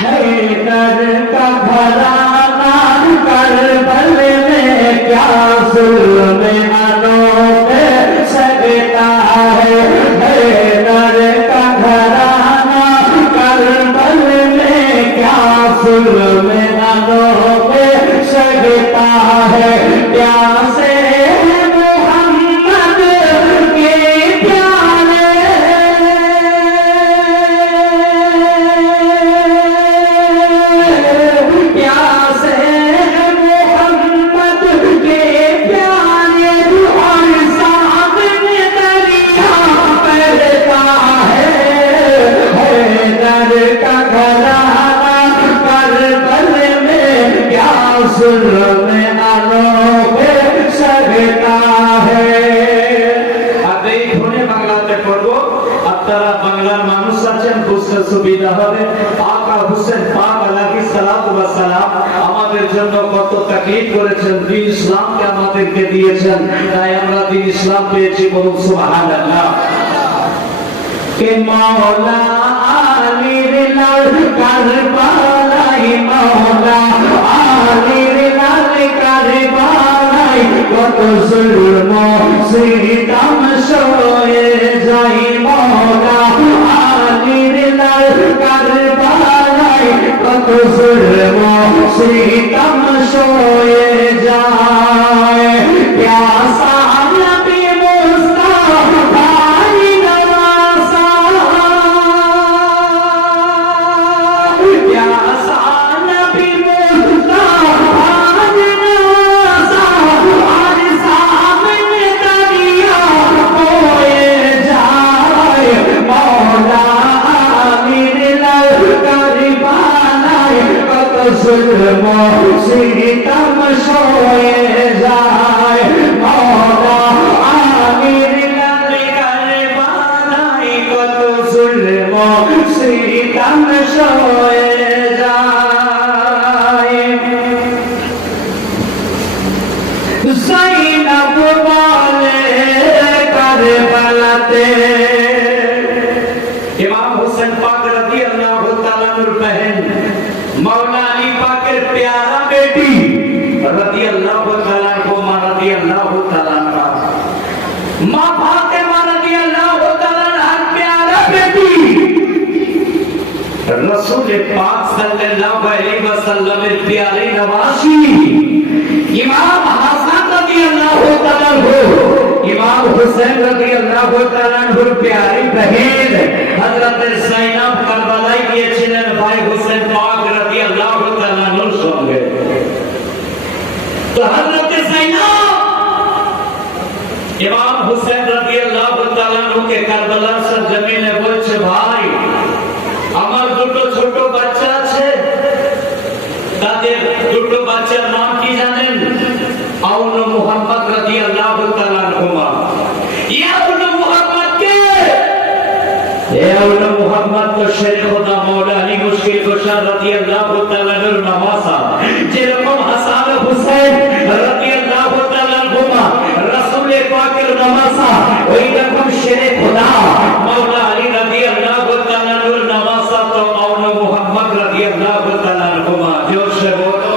हैदर का घराना करबल में क्या जुल्म अनोखे सजता है। हैदर का घराना करबल में क्या जुल्म अनोखे सजता है। प्यासे मोहम्मद के प्यारे प्यासे मोहम्मद के प्यारे और सामने दरिया बहता है। हैदर का घराना करबल में क्या जुल्म अनोखे सजता है। এই ধনে বাংলাতে পড়বো, আপনারা বাংলার মানুষ আছেন, বুঝতে সুবিধা হবে। আকা হোসেন পাক আলাইহিস সালাতু ওয়াস সালাম আমাদের জন্য কত তাকলিফ করেছেন, দ্বীন ইসলামকে আমাদেরকে দিয়েছেন, তাই আমরা দ্বীন ইসলাম পেয়েছি। বলুন সুবহানাল্লাহ। কে মাওলা আলীর লাল কারবালাই, মাওলা আলীর লাল কারবালাই কত জুলম সিতাম সয়ে যাই। মাওলা আলীর লাল কারবালাই কত জুলম সিতাম সয়ে যায়। প্যাসা নবী মুস্তাফা নওয়াসা, প্যাসা নবী মুস্তাফা নওয়াসা আর সামনে দরিয়া বয়ে যায়। মাওলা আলীর লাল কারবালাই কত জুলম সিতাম সয়ে যায়। মাওলা আলীর লাল কারবালাই কত জুলম সিতাম সয়ে যায়। ज़ैनब वाले करबलाते इमाम हुसैन पाक रज़ी अल्लाह तआला अन्हु बहन मौला अली पाकेर प्यारा बेटी रज़ी अल्लाह तआला अन्हु मां रज़ी अल्लाह तआला अन्हा, मां फातिमा रज़ी अल्लाह तआला अन्हा प्यारा बेटी रसूल पाक सल्लल्लाहु अलैहि वसल्लम प्यारे नवासी इमाम हसन रज़ी अल्लाह तआला अन्हु, इमाम हुसैन रज़ी अल्लाह तआला अन्हु प्यारी बहन हजरत ज़ैनब करबलाई দিয়েছিলেন ভাই হুসেন পাক रज़ी अल्लाह तआला अन्हुর সঙ্গে। তো হযরত ज़ैनब इमाम हुसैन रज़ी अल्लाह तआला अन्हु के কারবালার সরজমিনে বলছে, ভাই আমার দুটো ছোট বাচ্চা আছে, তাদের দুটো বাচ্চার নাম কি জানেন? আউন মুহাম্মদ রাদিয়াল্লাহু তাআলা আনহুমা। ইয়া আউন মুহাম্মদ কে? এ আউন মুহাম্মদ তো শের খোদা মওলা আলী মুশকিল কুশা রাদিয়াল্লাহু তাআলা আনহুর নওয়াসা। যেরকম হাসান হুসাইন রাদিয়াল্লাহু তাআলা আনহুমা রাসূল পাকের নওয়াসা, ওই রকম শের খোদা মওলা আলী রাদিয়াল্লাহু তাআলা আনহুর নওয়াসা তো আউন মুহাম্মদ রাদিয়াল্লাহু তাআলা আনহুমা। জোর সে বলো।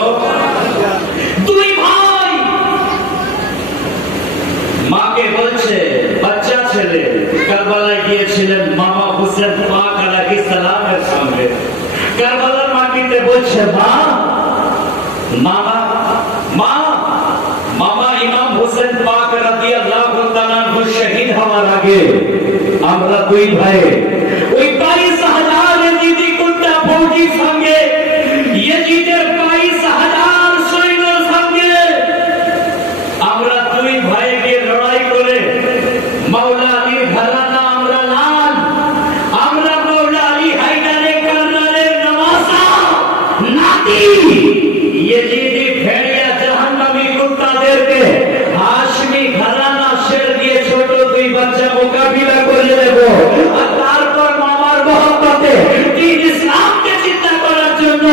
দুই ভাই মাকে বলছে, বাচ্চা ছেলে কারবালায় গিয়েছিলেন মামা হুসেন পাক আলাইহিস সালামের সঙ্গে। কারবালার মাটিতে বলছে, মা মামা মা মামা ইমাম হুসেন পাক রাদিয়াল্লাহু তাআলা আনহু শহীদ হওয়ার আগে আমরা দুই ভাই ওই 22,000 ইয়াজিদি কুত্তা ফৌজির সঙ্গে, ইয়াজিদের 22,000 সৈন্যের সঙ্গে আমরা দুই ভাই গিয়ে লড়াই করে মাওলা আলীর ঘরানা আমরা লাল, আমরা মাওলা আলী হায়দারের কারনারের নওয়াসা নাতি ইয়াজিদি ভেড়িয়া জাহান্নামী কুত্তাদেরকে হাশমি ঘরানা শের দিয়ে ছোট দুই বাচ্চা মোকাবিলা করে দেব। আর তারপর মামার মহব্বতে দ্বীন ইসলামকে চিন্তা করার জন্য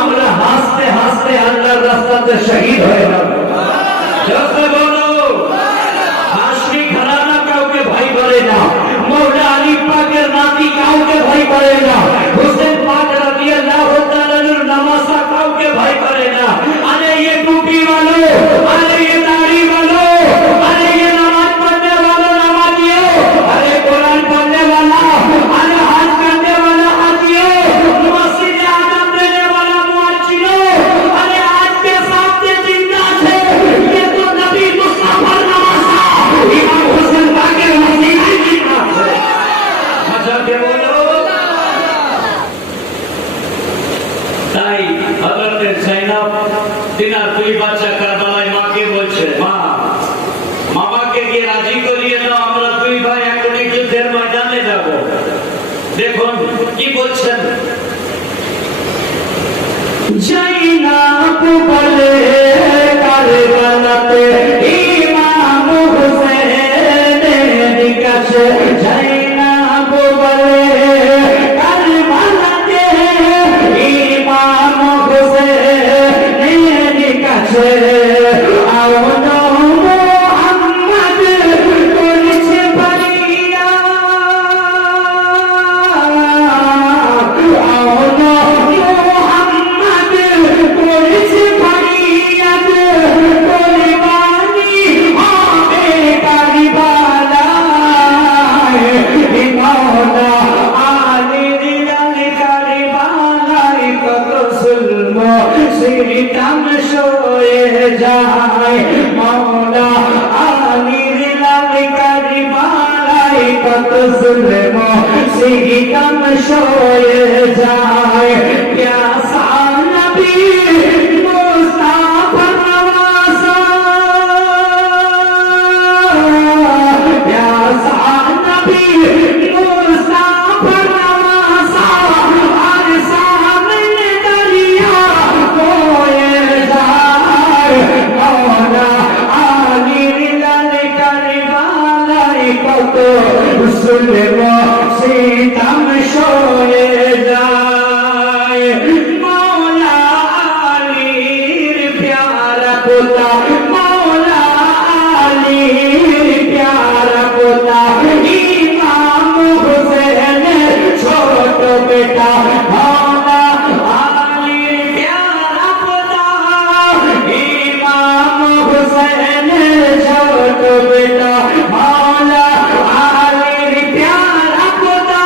আমরা হাসতে হাসতে আল্লাহর রাস্তাতে শহীদ হয়ে যাব। জোরে বলো। হাশমি ঘরানা কাউকে ভয় করে না, মাওলা আলী পাকের নাতি কাউকে ভয় করে না। হুসেন পাক রাদিয়াল্লাহু তাই হযরত যায়েনব তিনার দুই বাচ্চা কারবালায় মাকে বলছে, মা মামাকে গিয়ে রাজি করিয়ে দাও, আমরা দুই ভাই এখনই যুদ্ধের ময়দানে যাব। দেখুন কি বলছেন, যায়েনব বলে কারবালাতে ইমাম হুসাইনের কাছে, যায়েনব বলে কারবালাতে ইমাম হুসাইনের কাছে, আও মুহাম্মদ করেছে পারিয়া, আও মুহাম্মদ করেছে পারিয়া, কোরবানি হবে কারবালায়, ইমামনা আলীর লাল কারবালায়, কত জুলম সিতম সয়ে যায়, মাওলা আলীর লাল কারবালায়, কত জুলম সিতম সয়ে যায়, প্যাসা নবী মুস্তাফা নওয়াজা, প্যাসা নবী মুস্তাফা নওয়াজা, আর সামনে দরিয়া বয়ে যায়, মাওলা আলীর লাল কারবালায়, কত জুলম সিতম সয়ে যায়, মাওলা আলীর প্যারা পোতা, মাওলা আলীর প্যারা পোতা, ইমাম হুসেনের ছোট বেটা, মাওলা আলীর প্যারা পোতা, ইমাম হুসেনের ছোট বেটা, মাওলা আলীর প্যারা পোতা,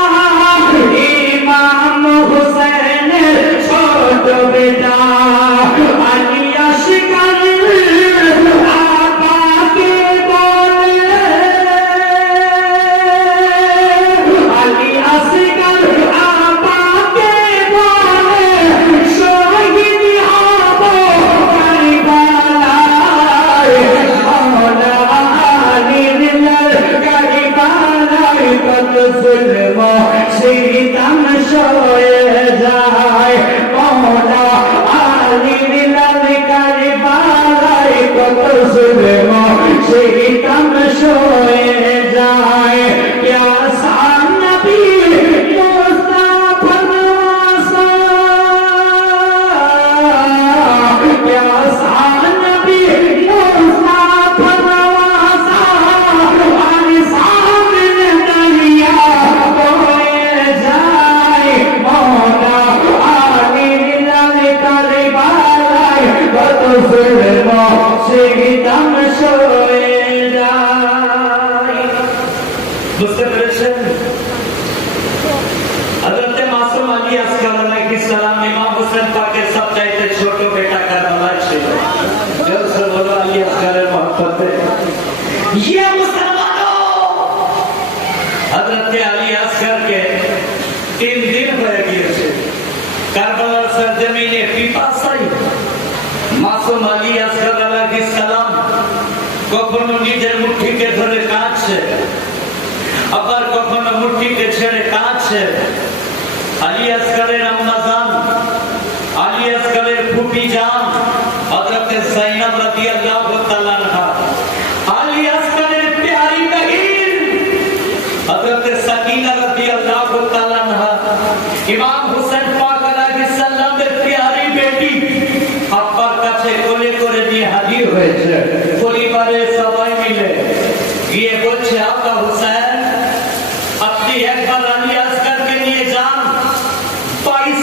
ইমাম হুসেনের ছোট বেটা, আলী আসগর আপাকে বলে, আলী আসগর আপাকে বলে, শহীদ হব কারবালায়, মাওলা আলীর লাল কারবালায়, কত জুলম সিতম সয়ে যায়, মাওলা আলীর লাল কারবালায়, কত জুলম সিতম সয়ে যায়, প্যাসা নবী মুস্তাফা নওয়াজা, প্যাসা নবী মুস্তাফা নওয়াজা, আর সামনে দরিয়া বয়ে যায়, মাওলা আলীর লাল কারবালায়, কত জুলম সিতম সয়ে যায়। বুঝতে পেরেছেন? হযরত মাসুম আলী আসগর আলাইহিস সালাম ইমাম হোসেন পাকের সবচাইতে ছোট বেটা কারবালায় ছিল। জলসা বলো আলী আসগরের মহব্বতে, ইয়ে মুসলমানों, হযরত আলী আসগরকে 3 দিন হয়ে গিয়েছে কারবালার সরজমিনে পিপাসায়। মাসুম আলী আসগর আলাইহিস সালাম কখনো নিজের মুঠিকে ধরে কাঁদছে, আবার কখনো মুঠিকে ছেড়ে কাঁদছে। আলী আসগরের আম্মা জান, আলী আসগরের ফুফি জান হযরত যায়েনব রাদিয়াল্লাহু তাআলা আনহা, আলী আসগরের প্যারি বহিন হযরত সাকিনা রাদিয়াল্লাহু তাআলা আনহা, ইমাম হুসেন পাক আলাইহিস সালামের প্যারি বেটি আব্বার কাছে কোলে করে নিয়ে হাজির হয়েছে। পরিবারের সবাই মিলে গিয়ে বলছে, আব্বা হুসেন, আপনি একবার আলী আসগরকে নিয়ে যান, 22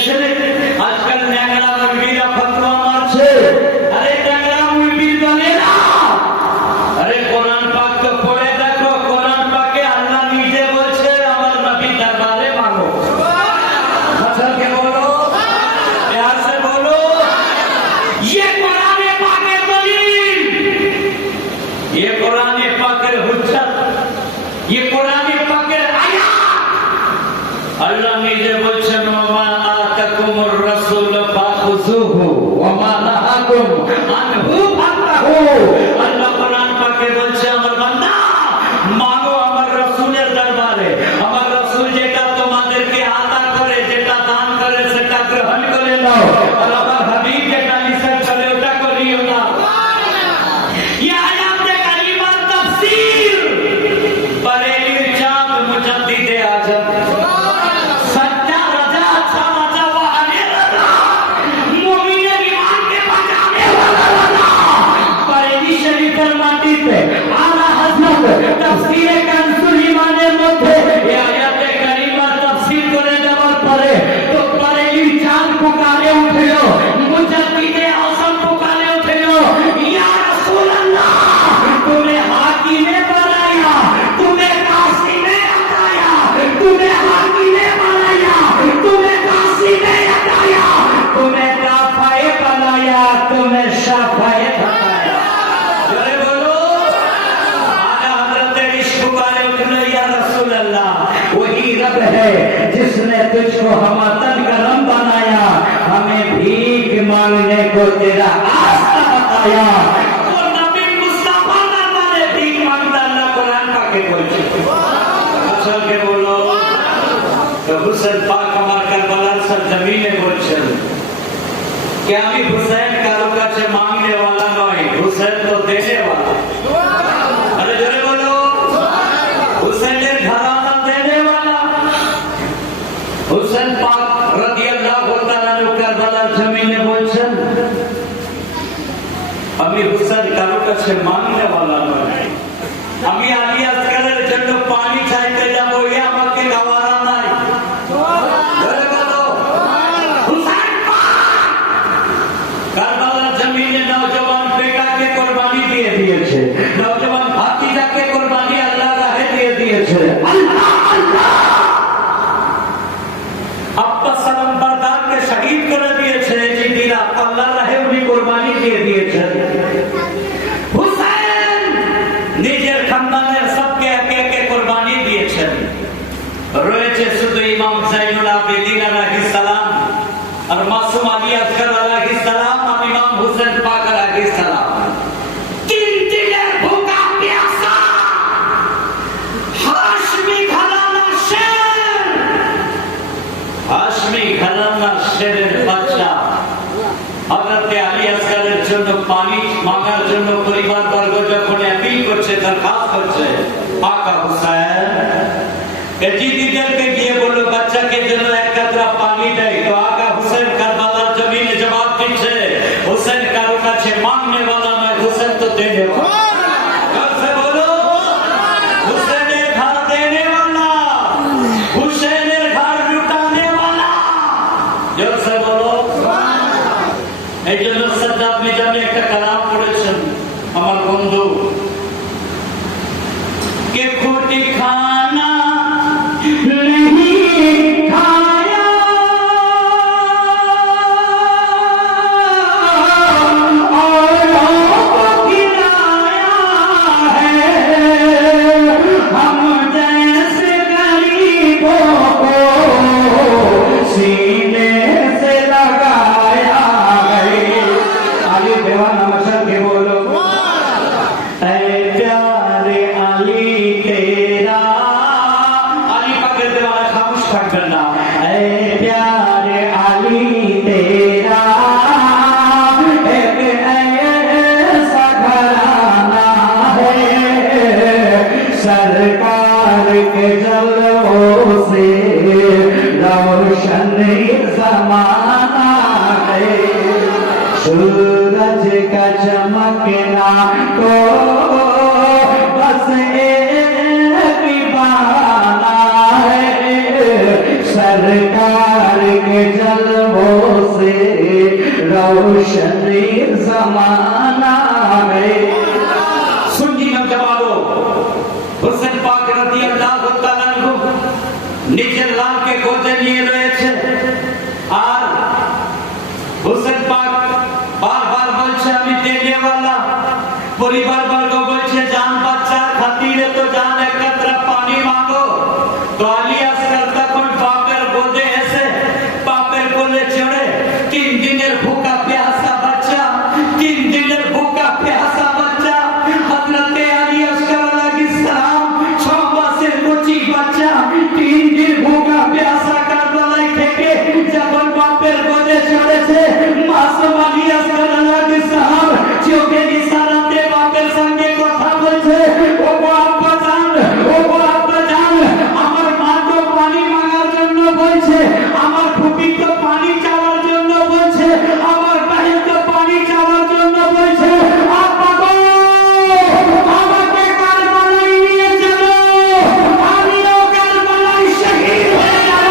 আজকাল ন্যাংরা মুরগিরা ফতোয়া মারছে, আরে ন্যাংরা মুরগি বলে না, আরে কোরআন পাক তো পড়ে দেখো, কোরআন পাকে আল্লাহ নিজে বলছে আমার নবী দরবারে মানো। কে বলো, प्यार से बोलो, ये कुरान पाक के दलील, ये कुरान पाक के हुज्जत, ये कुरान पाक के आयात। अल्लाह নিজে বলছেন ওমা আতাকুমুর রাসূল ফাখুযুহু ওমা নাহাকুম আনহু ফান্তাহু। আল্লাহ কোরআন পাকে বলছে আমার বান্দা মানো আমার রাসূলের দরবারে, আমার রাসূল যেটা তোমাদেরকে আতা করে, যেটা দান করে সেটা গ্রহণ করে নাও, আর আমার হাবিব যেটা নিষেধ করে ওটা করিও না। ये आयत करीमा तफसीर बरेली चाँद मुजद्दिद आजम सच्चा रजा अच्छा रजा वाले रजा मोमिन ईमान के बचाने वाला रजा बरेली शरीफের মাটিতে আলা হযরত তাফসীরে কানসুল ঈমানের মধ্যে এই আয়াতে কারিমা তাফসীর করে দেওয়ার পরে তো বরেলি চাঁদ পুকারে উঠল, মুজদ্দিদে আজম পুকারে উঠল, ইয়া রাসূলুল্লাহ तुम्हें हाकिमे बनाया, तुम्हें कासिमे हटाया, तुम्हें हाकिमे बनाया, तुम्हें कासिमे हटाया, तुम्हें दाफाए बनाया, तुम्हें शाफाए हटाया। जोरे बोलो, आला हज़रत इश्क वाले उठलो या रसूल अल्लाह, वही रब है जिसने तुझको हमातन करम बनाया, हमें भीख मांगने को तेरा आस्था बताया। के बोलो तो हुसैन पाक আমার কারবালার सरजमीने বলছেন कि আমি হুসেন কারো কাছে मांगने वाला নয়, হুসেন তো देने वाला। अरे জোরে বলো, হুসেনের ঘরানা देने वाला। হুসেন পাক রাদিয়াল্লাহু তাআলা কারবালার জমিনে বলছেন আমি হুসেন কারো কাছে मांगने वाला নয়, আমি আলী আসগরের জন্য পানি চাইতে যাব, এ আমাকে গাওয়ারা নাই। ধরে বলো হুসেন পাক কারবালার জমিনে নওজওয়ান বেটাকে কুরবানি দিয়ে দিয়েছে, নওজওয়ান ভাতিজাকে কুরবানি আল্লাহর রাহে দিয়ে দিয়েছে। আল্লাহ আল্লাহ আব্বাস সালাম বারদারকে শহীদ করে দিয়েছে, জিদিরা আল্লাহর রাহে উনি কুরবানি দিয়ে দিয়েছেন। নিজের খানদানের সবকে একে একে কুরবানি দিয়েছেন। রয়েছে শুধু ইমাম জাইনুল আবেদিন আলাইহিস সালাম আর মাসুম আলী আসগর আলাইহিস সালাম আর ইমাম হুসেন পাক আলাইহিস সালাম। তিন দিনের ভুকা প্যাসা হাশমি ঘরানার শের, হাশমি ঘরানার শেরের বাচ্চা হযরত আলী আসগরের জন্য পানি মাগার জন্য পরিবার বর্গ যখন অ্যাপিল করছে, দরখাস্ত করছে, আকা হুসেন জিদিদেরকে গিয়ে বলল বাচ্চাকে জন্য এক কাতরা পানি দেয়, তো আকা হুসেন কারবালার জমিনে জবাব দিচ্ছে হুসেন কারো কাছে मांगने वाला নয়, হুসেন তো देने वाला। জোরে বলো, হুসেনের ঘর देने वाला, হুসেনের ঘর লুটানে वाला। জোরে বলো। এই জন্য সাদ্দাত নিজামী একটা কালাম পড়েছেন আমার বন্ধু, কে খুঁটি খানা नहीं खाया और खिलाया है, हम जैसे गरीबों को सीने से लगाया है। आली देवाना मशहूर के बोलो, ऐ प्यारे अली तेरा, अली पकड़ देवाना खामोश থাকবেন না, ऐ प्यारे अली तेरा एक ऐसा घराना है, सरकार के जलवों से रोशन ज़माना है, सूरज का चमकना तो बस एक बहाना है, सरकार के जलवों से रोशनी जमाना है। सुन्नी नौजवानों, हुसैन पाक রাদিয়াল্লাহু তাআলা আনহু নিজের লালকে গোদে নিয়ে রয়েছে আর हुसैन पाक बार-बार বলছে আমি দেনেওয়ালা। পরিবার বর্গ বলছে জান বাচ্চার খাতিরে তো জান একত্র পানি মাগো। তো আলী আসকার তখন বাপের গোদে এসে বাপের কোলে চড়ে 3 দিনের ভুকা প্যাসা বাচ্চা, 3 দিনের ভুকা প্যাসা বাচ্চা হযরতে আলী আসকার আলাইহিস সালাম 6 মাসের কচি বাচ্চা 3 দিন ভুকা প্যাসা কারবালায় থেকে যখন বাপের গোদে চড়েছে, মাসুম আলী আসকার আলাইহিস সালাম চোখে ইশারাতে বাপের সঙ্গে কথা বলছে, ও আব্বা জান, ও আব্বা জান, আমার মা তো পানি মাগার জন্য বলছে, আমার ফুপি তো পানি চাওয়ার জন্য বলছে, আমার ভাই তো পানি চাওয়ার জন্য বলছে, আব্বা গো আমাকে কারবালায় নিয়ে চলো, আমিও কারবালায় শহীদ হয়ে যাব,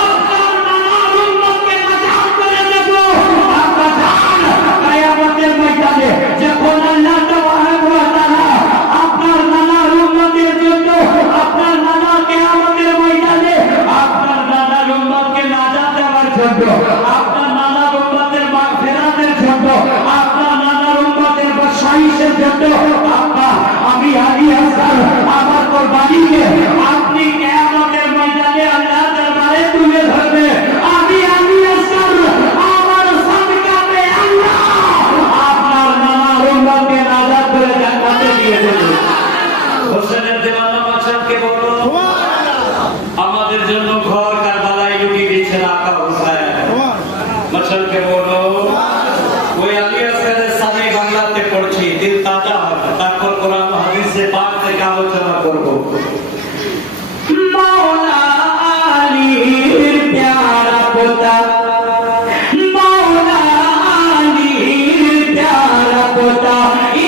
আপনার নানার উম্মতকে নাজাত করে দেব। আব্বা জান, কিয়ামতের ময়দানে যখন আল্লাহ তাবারক ওয়া তাআলা আপনার নানার উম্মতের জন্য, আপনার নানা কিয়ামতের ময়দানে আপনার নানার উম্মতকে নাজাত দেওয়ার জন্য, আপনার নানার উম্মতের মাগফিরাতের জন্য, আপনার নানার উম্মতের বসাইশের জন্য, আব্বা আমি আলী আসকার আমার কুরবানিকে আপনি কিয়ামতের ময়দানে আল্লাহ দরবারে তুলে ধরবে। আমি আলী আসকার আমার সাদকাতে আল্লাহ আপনার নানার উম্মতকে নাজাত করে জান্নাতে দিয়ে দেবে। হোসেনের দেওয়ানা মাশাআল্লাহকে বলো আমাদের জন্য ঘর কারবালায় লুটিয়ে দিয়েছেন আকা হুসাইন। মাশাআল্লাহকে বলো ওই আলী আসকারের সামনে বাংলাতে পড়ছি, দিল তাজা হবে, তারপর কোরআন হাদিসে পাক থেকে আলোচনা করব। मौला अलीर प्यारा पोता, मौला अलीर प्यारा पोता,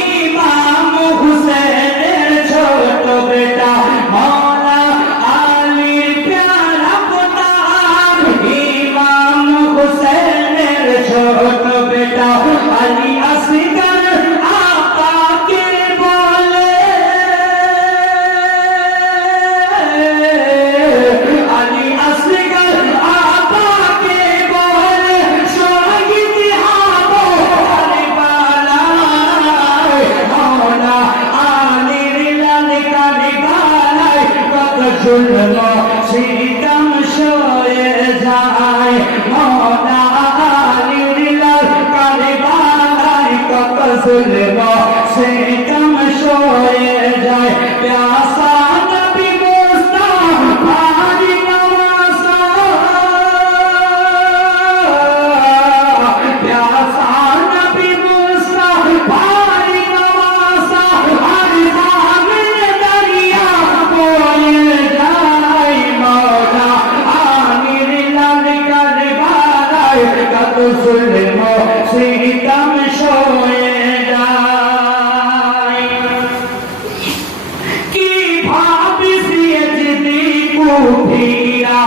इमाम हुसैनेर छोट बेटा, मौला अलीर प्यारा पोता, इमाम हुसैनेर छोट बेटा, अली असगर आपा के बोले, अली असगर आपा के बोले, शहीद हाबो करबला, मौला अलीर लाल का निगाह कत जुल्म सितम सोए जाए, मौला अलीर लाल का निगाह कत जुल्म सितम सोए जाए, प्यासा नबी मुस्तफा दी नवासा, प्यासा नबी मुस्तफा दी नवासा, हर सामने दरिया बोए जाए, मौला आमिर लाल का निगाह कत जुल्म सितम सोए जाए। की भाभी यजीदी कुफिया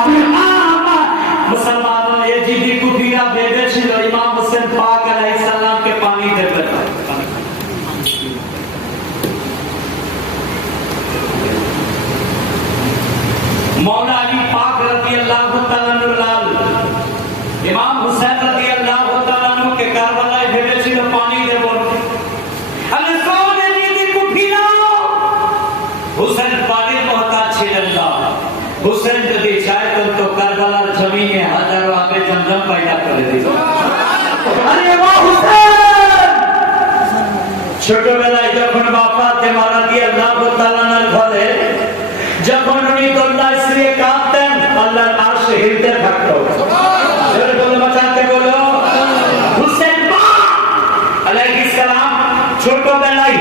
মুসলমানরা এজিদি কুফিরা ভেবেছিল ইমাম হোসেন পাক আলাইহিস সালামকে পানি দেবে না। मौला अली पाक রাদিয়াল্লাহু তাআলা আনহু লাল ইমাম হুসাইন রাদিয়াল্লাহু তাআলা আনহু কে কারবালায় ভেবেছিল পানি দেব না। আল্লাহ কোনে এজিদি কুফিরা হুসেন পানির মহতাজ ছিলেন না। হুসেন যদি চাইতেন তো কারবালার জমিনে হাজারো আবে জমজম পয়দা করে দিত। अरे वो हुसैन ছোটবেলায় যখন বাবা ফাতেমা রাদিয়াল্লাহু তাআলা আনহার ঘরে যখন উনি দোলনায় শুয়ে কাঁদতেন আল্লাহর আরশ হিলতে থাকতো। জোরে বলে বাঁচাতে বলো হুসেন পাক আলাইহিস সালাম ছোটবেলায়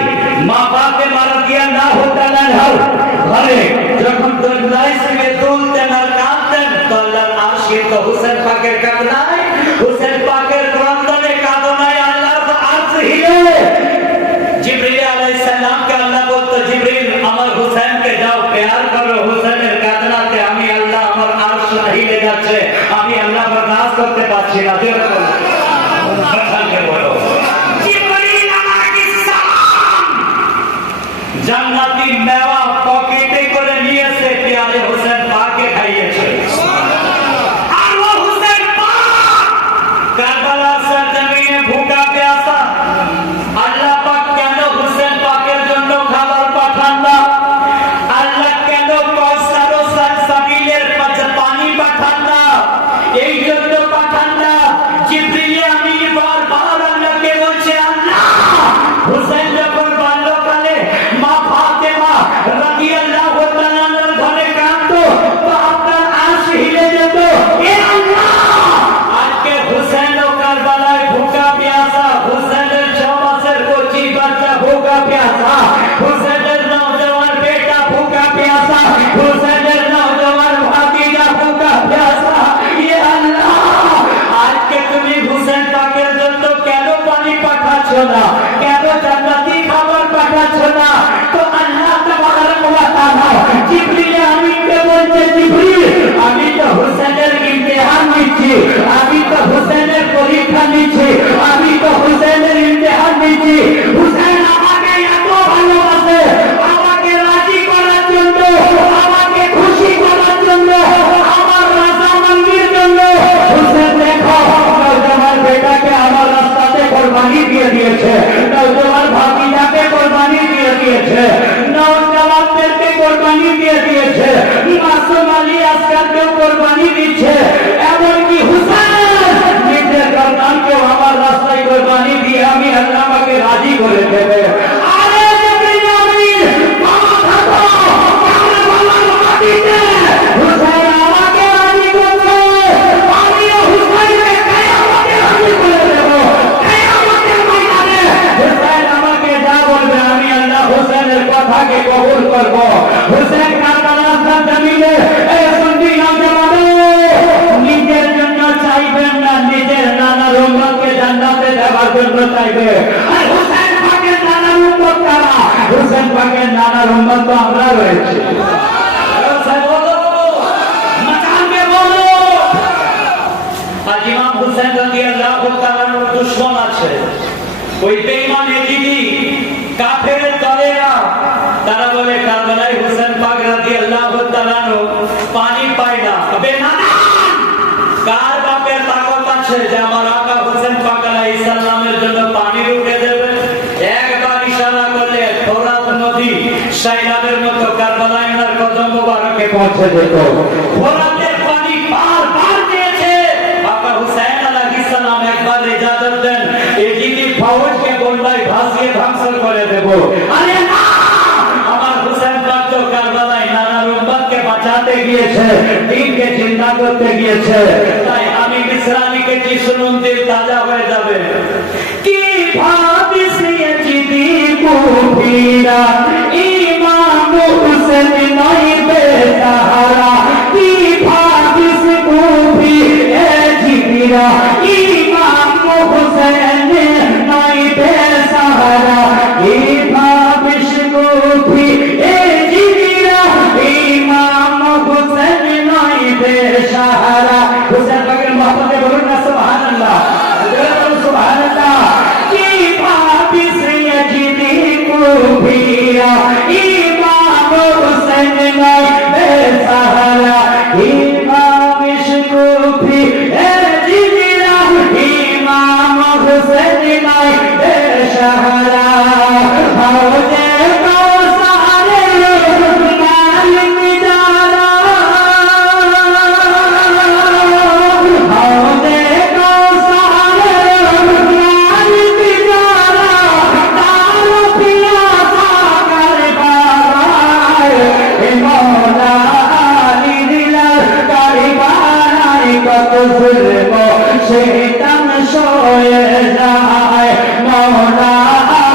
মা ফাতেমা রাদিয়াল্লাহু তাআলা আনহার ঘরে যখন দোলনায় শুয়ে দুলতেন আর কাঁদতেন তো আল্লাহর আরশ হিলতো। হুসেন পাকের কান্নায়, হুসেন পাকের ক্রন্দনে কাঁদনায় আল্লাহর আরশ হিলে। জিবরিল আলাইহিস সালাম কে আল্লাহ বলতো, জিবরিল আমার হুসেনকে যাও প্যার করো, হুসেনের কাঁদনাতে আমি আল্লাহ আমার আরশ হিলে যাচ্ছে, আমি আল্লাহ করতে পারছি না। যেরকম বাচ্চাকে বলো জিবরিল আলাইহিস সালাম জান্নাতি মেওয়া পকেটে করে নিয়েছে, প্যারে হোসেন পাককে খাইয়েছে। আর ও হুসেন পাক কারবালা সরজমিনে ভুকা প্যাসা, আল্লাহ পাক কেন হোসেন পাকের জন্য খাবার পাঠান না? আল্লাহ কেন কওসার ও সালসাবিলের কাছে পানি পাঠান না? এই জন্য পাঠান না। জিবরিল আমিন বারবার আল্লাহকে বলছে, আল্লাহ হোসেন যখন বাল্যকালে মা ফাতেমা রাদিয়াল্লাহু তাআলার ঘরে কাঁদতো তো আপনার আরশ হিলে যেত। এ আল্লাহ, আজকে হোসেন ও কারবালায় ভুকা প্যাসা, হোসেনের 6 মাসের কচি বাচ্চা ভুকা প্যাসা, হোসেনের নওজওয়ান বেটা ভুকা প্যাসা, হোসেনের নওজওয়ান ভাতিজা ভুকা প্যাসা। এ আল্লাহ, আজকে তুমি হোসেন পাকের জন্য কেন পানি পাঠাচ্ছ না? কেন জান্নাতি খাবার পাঠাচ্ছ না? তো আল্লাহ তাবারক ওয়া তাআলা জিবরিল আমিনকে বলছে, জিবরিল আমি তো হোসেনের ইমতিহান নিচ্ছি, আমি তো হোসেনের পরীক্ষা নিচ্ছি, আমি তো হোসেনের ইমতিহান নিচ্ছি। হোসেন আমাকে এত ভালোবাসে, আমাকে রাজি করার জন্য, আমাকে খুশি করার জন্য, আমার রাজামন্দির জন্য হোসেন দেখো নওজওয়ান বেটাকে আমার রাস্তাতে কোরবানি দিয়ে দিয়েছে, নওজওয়ান ভাতিজাকে কোরবানি দিয়ে দিয়েছে, নওজওয়ানদেরকে কোরবানি দিয়ে দিয়েছে, মাসুম আলী আসকারকেও কোরবানি দিচ্ছে। এমনকি হুসেন নিজের সন্তানকেও আমার রাস্তায় কোরবানি দিয়ে আমি আল্লাহ আমাকে রাজি করে দেবে। আরে জিবরিল আমিন, বাবা থাকো, কারবালার মাটিতে হুসেন আমাকে রাজি করবে, আমিও হুসেনকে কিয়ামতে রাজি করে দেব। কিয়ামতের ময়দানে হুসেন আমাকে যা বলবে আমি আল্লাহ হুসেনের কথাকে কবুল করব। হুসেন কারবালার জমিনে এই সুন্নি নওজওয়ান নিজের জন্য চাইবেন না, নিজের নানার উম্মতকে জান্নাতে যাওয়ার জন্য চাইবে। আর হুসেন পাকের নানার উম্মত কারা? হুসেন পাকের নানার উম্মত তো আমরা রয়েছে। মাকানকে বলো, আজ ইমাম হুসেন রাদিয়াল্লাহু তাআলার দুশমন আছে, ওই বেঈমান এজিদি কাফের দলেরা, তারা বলে কারবালায় হুসেন পাক রাদিয়াল্লাহু তাআলা পানি পায় না। তবে না, কার বাপের তাকত আছে যে আমার আকা হোসেন পাক আলাইহিস সালামের জন্য পানি রুখে দেবে? একবার ইশারা করলে ফোরাত নদী সাইলাবের মতো কারবালায় ওনার কদম মোবারকে পৌঁছে যেত। ফোরাতের পানি পার পার দিয়েছে। আকা হুসাইন আলাইহিস সালাম একবার ইজাজত দেন, এজিদি ফৌজকে বলবাই ভাসিয়ে ধ্বংস করে দেব। আরে না, আমার হুসেন পাক তো কারবালায় নানার উম্মতকে বাঁচাতে গিয়েছে, দিনকে জিন্দা করতে গিয়েছে। তাই আমি মিসরা লিখেছি, শুনুন, দিল তাজা হয়ে যাবে। কি ভাবিস এজিদি কুফিরা ইমাম হুসেন নয় বেসাহারা, কি ভাবিস কুফি এজিদিরা ইমাম হুসেন নয় বেসাহারা, কি ভাবিস কুফি এজিদিরা ইমাম হুসেন নয় বেসাহারা। হুসেন পাকের মহব্বতে বলুন না সুবহানাল্লাহ, সুবহানাল্লাহ। কি ভাবিস এজিদি কুফিরা ইমাম হুসেন নয় বেসাহারা, কি ভাবিস কুফি এজিদিরা ইমাম হুসেন নয় বেসাহারা। হাওজে কওসারের মালিক যারা, হাওজে কওসারের মালিক যারা, তার পিয়াসা কারবালায়, এ মওলা আলী লাল কারবালায় কত জুলম শয়তান সয়ে যায়, মওলা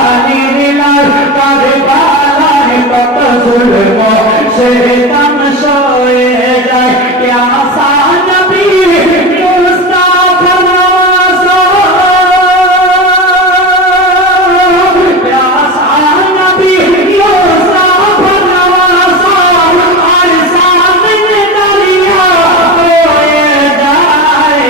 আলী লাল কারবালায় কত জুলম শয়তান সয়ে যায়। প্যাসা নবী মুস্তাফা নওয়াজা, প্যাসা নবী মুস্তাফা নওয়াজা, আর সামনে দরিয়া হয়ে যায়,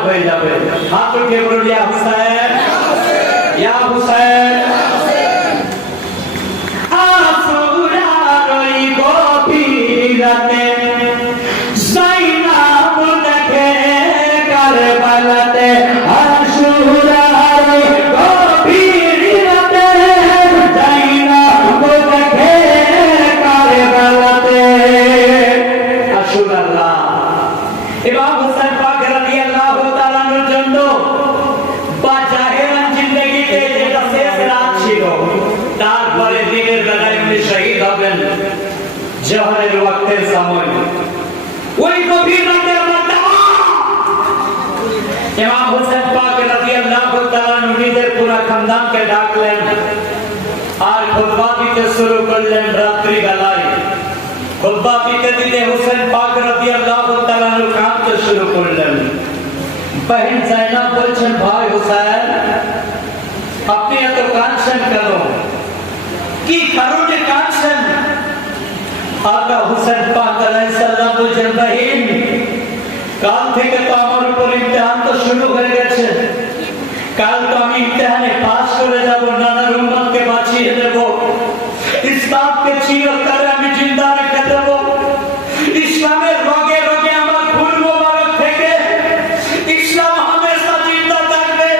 কামিয়াব হয়ে যাবে। হাত উঠে বলুন ইয়া হুসাইন, ইয়া হুসাইন। আশুরার ওই গভীর রাতে যাইনাব দেখে কারবালাতে, আশুরার ওই গভীর রাতে যাইনাব দেখে কারবালাতে। আশুরার রাত ইমাম হুসাইন পাক রাদিয়াল্লাহু তাআলার জন্য বা জাহেরান জিন্দেগিতে যেটা শেষ রাত ছিল, তারপরে দিনের বেলায় উনি শহীদ হবেন জোহরের ওয়াক্তের সময়। ওই গভীর রাতে ইমাম হুসাইন পাক রাদিয়াল্লাহু তাআলা নিজের পুরো খানদানকে ডাকলেন আর খুতবা দিতে শুরু করলেন। রাত্রি বেলায় খুতবা দিতে দিতে হুসাইন পাক রাদিয়াল্লাহু তাআলা কাঁদতে শুরু করলেন। বহিন জাইনাব বলছেন, ভাই হুসাইন আপনি এত কাঁদছেন কেন, কি কারণে কাঁদছেন? আকা হুসাইন পাক আলাইহিস সালাম বলছেন, বহিন কাল থেকে তো আমার উপর ইমতিহান তো শুরু হয়ে গেছে। কাল তো আমি ইমতিহানে পাস করে যাব, নানার উম্মতকে বাঁচিয়ে দেব, ইসলামকে চিরকাল আমি জিন্দা রেখে দেব। ইসলামের রগে রগে আমার খুন মোবারক থেকে ইসলাম হামেশা জিন্দা থাকবে।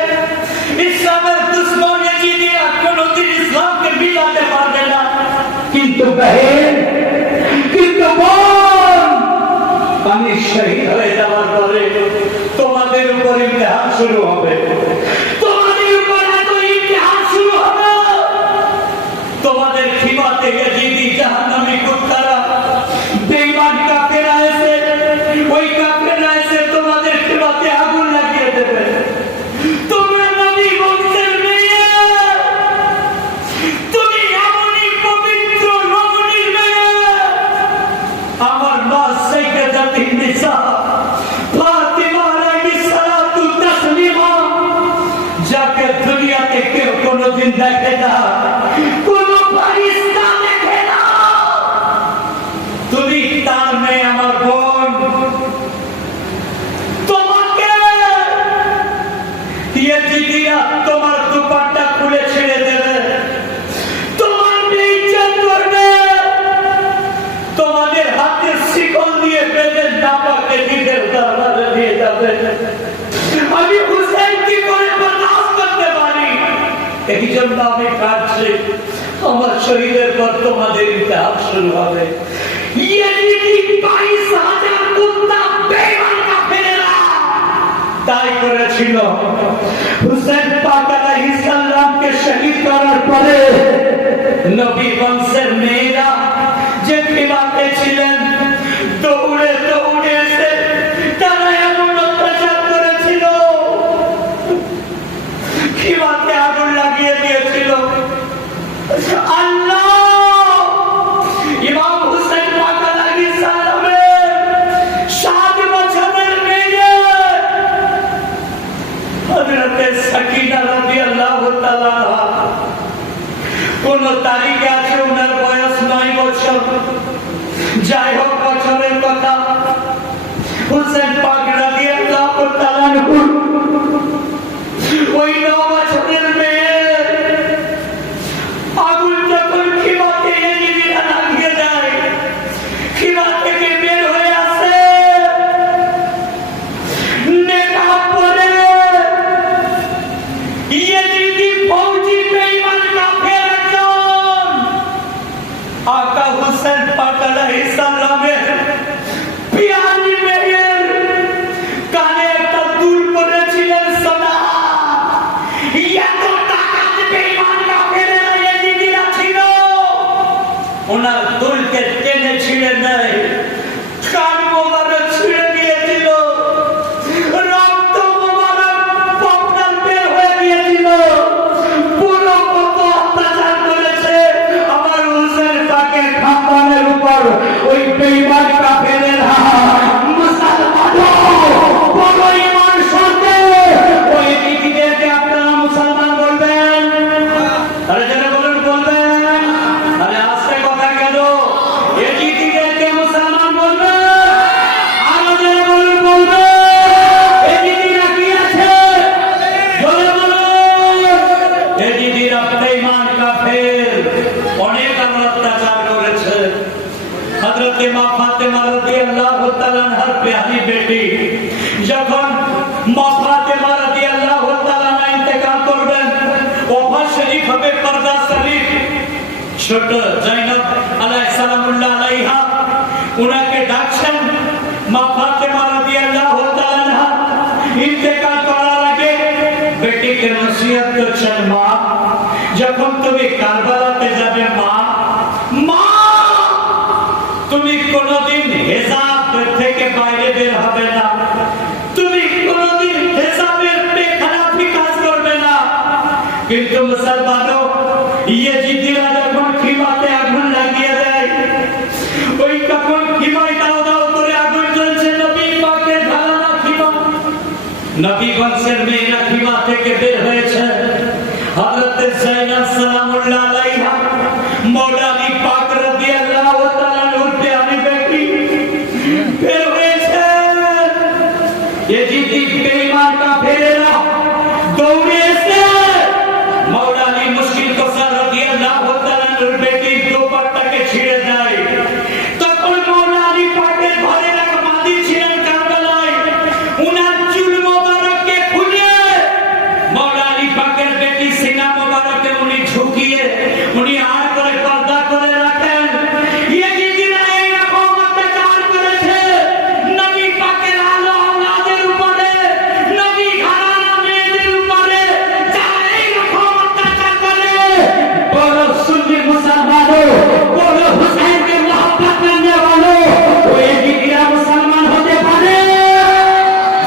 ইসলামের দুশ্মন এজিদি আর কোনদিন ইসলামকে মিলাতে পারবে না। কিন্তু বহিন, কিন্তু বোন, আমি শহীদ হয়ে যাওয়ার পরে তোমাদের উপর ইমতিহান শুরু হবে, তোমাদের উপর এত ইমতিহান শুরু হবে। তোমাদের খিমাতে ইয়াজিদি জাহান্নামী কুত্তারা বেঈমান কাফেররা এসে, ওই কাফেররা এসে তোমাদের খিমাতে আগুন লাগিয়ে দেবে। তোমরা নবী বংশের মেয়ে, তুমি এমনই পবিত্র রমণীর মেয়ে, আমার মা সাইয়্যিদাতুন নিসা ফাতিমা আলাইহিস সালাতু তাসলিমা, যাকে দুনিয়াতে কেউ কোনোদিন দেখে না, কোনো ফারিস্তা দেখে না। তুমি তার মেয়ে, আমার বোন। তোমাকে ইয়াজিদিরা তোমার দুপাট্টা খুলে ছেড়ে দেবে, তোমার বেইজ্জত করবে, তোমাদের হাতে শিকল দিয়ে বেঁধে নাপাকে দিদের দরবারে দিয়ে যাবে। আমি হুসাইন কি করে বরদাস্ত করতে পারি? এই জন্য আমি কাঁদছি। আমার শহীদের পর তোমাদের ইমতিহান শুরু হবে। ইয়াজিদি 22,000 কুত্তা বেঈমান কাফেররা তাই করেছিল। হুসাইন পাক আলাইহিস সালামকে শহীদ করার পরে নবী বংশের মেয়েরা যে খিলাফে ছিলেন, দৌড়ে দৌড়ে এসে তারা এমন অত্যাচার করেছিল, খিলাফে আগুন লাগিয়ে দিয়েছিল। আল্লাহ ইমাম হুসাইন পাক আলাইহিস সালামের 7 বছরের মেয়ে হযরতে সাকিনা রাদিয়াল্লাহু তাআলা, কোন তারিখে আছে ওনার বয়স 9 বছর, যাই হোক বছরের কথা, হুসাইন পাক রাদিয়াল্লাহু তাআলা ওই 9 বছরের মেয়ে আগুন যখন খিমাতে ইয়াজিদিরা লাগিয়ে দেয়, খিমা থেকে বের হয়ে আসে, নেকাব পরে ইয়াজিদি ফৌজি বেঈমান কাফের একজন। আকা হুসাইন পাক আলাইহিস সালামের ছোট জৈনব আলাইহিস সালামুল্লাহ আলাইহা উনাকে ডাকছেন মা ফাতেমা রাদিয়াল্লাহু তাআলা আনহা ইন্তেকাল করার আগে বেটিকে নসিহত করছেন, মা যখন তুমি কারবালাতে যাবে মা মা তুমি কোনদিন হিজাব থেকে বাইরে বের হবে না, তুমি কোনদিন হিজাবের বেখেলাফি কাজ করবে না। কিন্তু মুসলমানও ইয়েজিদিরা যখন খিমাতে আগুন লাগিয়ে দেয়, ওই তখন খিমায় দাও দাও করে আগুন জ্বলছে, নবী পাকের ঢালানা খিমা, নবী বংশের মেয়েরা খিমা থেকে বের হয়েছে। হযরত যায়েনব সালামুল্লাহ আলাইহা মওলা আলী পাক রাদিয়াল্লাহু তাআলা নূর প্যারি বেটি বের হয়েছে। ইয়েজিদি বেঈমান কাফেররা দৌড়ে এসে মওলা আলী মুশকিল কসার রাদিয়াল্লাহু তাআলা নূর বেটি দোপাট্টাকে ছিঁড়ে দেয়। তখন মওলা আলী পাকের ঘরের এক মাদি ছিলেন কারবালায়, উনার চুল মোবারককে খুলে মওলা আলী পাকের বেটি সিনা মোবারকে উনি ঝুঁকিয়ে উনি আর করে পর্দা করে রাখেন। ইয়েজিদিরা এইরকম অত্যাচার করেছে নবী পাকের আলো আওলাদের উপরে, নবী ঘরানা মেয়েদের উপরে, যারা এইরকম অত্যাচার করে বলো সুন্নি মুসলমানও, বলো হুসাইনকে মহব্বত করने वालों, ওই জিদিরা মুসলমান হতে পারে,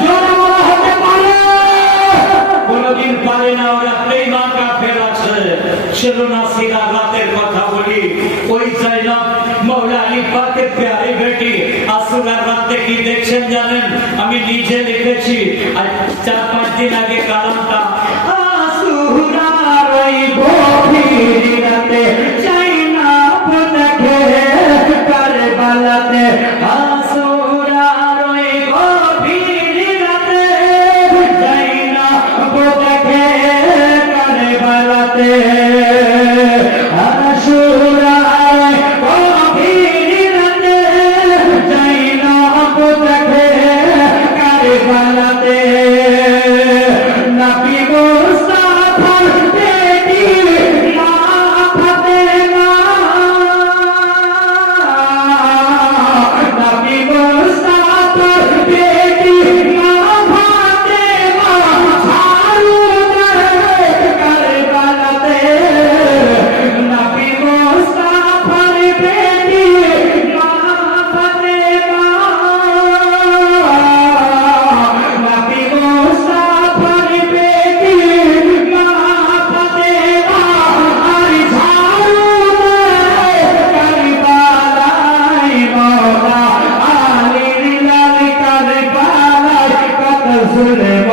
জোরে বলা হতে পারে? কোনদিন পারে না। ওরা বেঈমান কাফের আছে। চলো না সিধা রাতের কথা বলি। ওই যায়েনব মওলা আলী পাকের প্যারি বেটি আসুরার রাতে কি দেখছেন জানেন? আমি নিজে লিখেছি আজ 4-5 দিন আগে কালামটা। আসুরার ওই গভীর রাতে যায়েনব দেখে কারবালাতে, আসুরার ওই গভীর রাতে যায়েনব দেখে কারবালাতে, আসুরার গভীর রাতে যায়েনব দেখে কারবালাতে, নবী মুস্তাফার বেটি মা ফাতেমা, নবী মুস্তাফার বেটি মা ফাতেমা ঝাড়ু দেয় কারবালাতে, নবী মুস্তাফার বেটি মা ফাতেমা, নবী মুস্তাফার বেটি মা ফাতেমা আর ঝাড়ু দেয় কারবালায়, মওলা আলীর লাল কারবালায় কত জুলম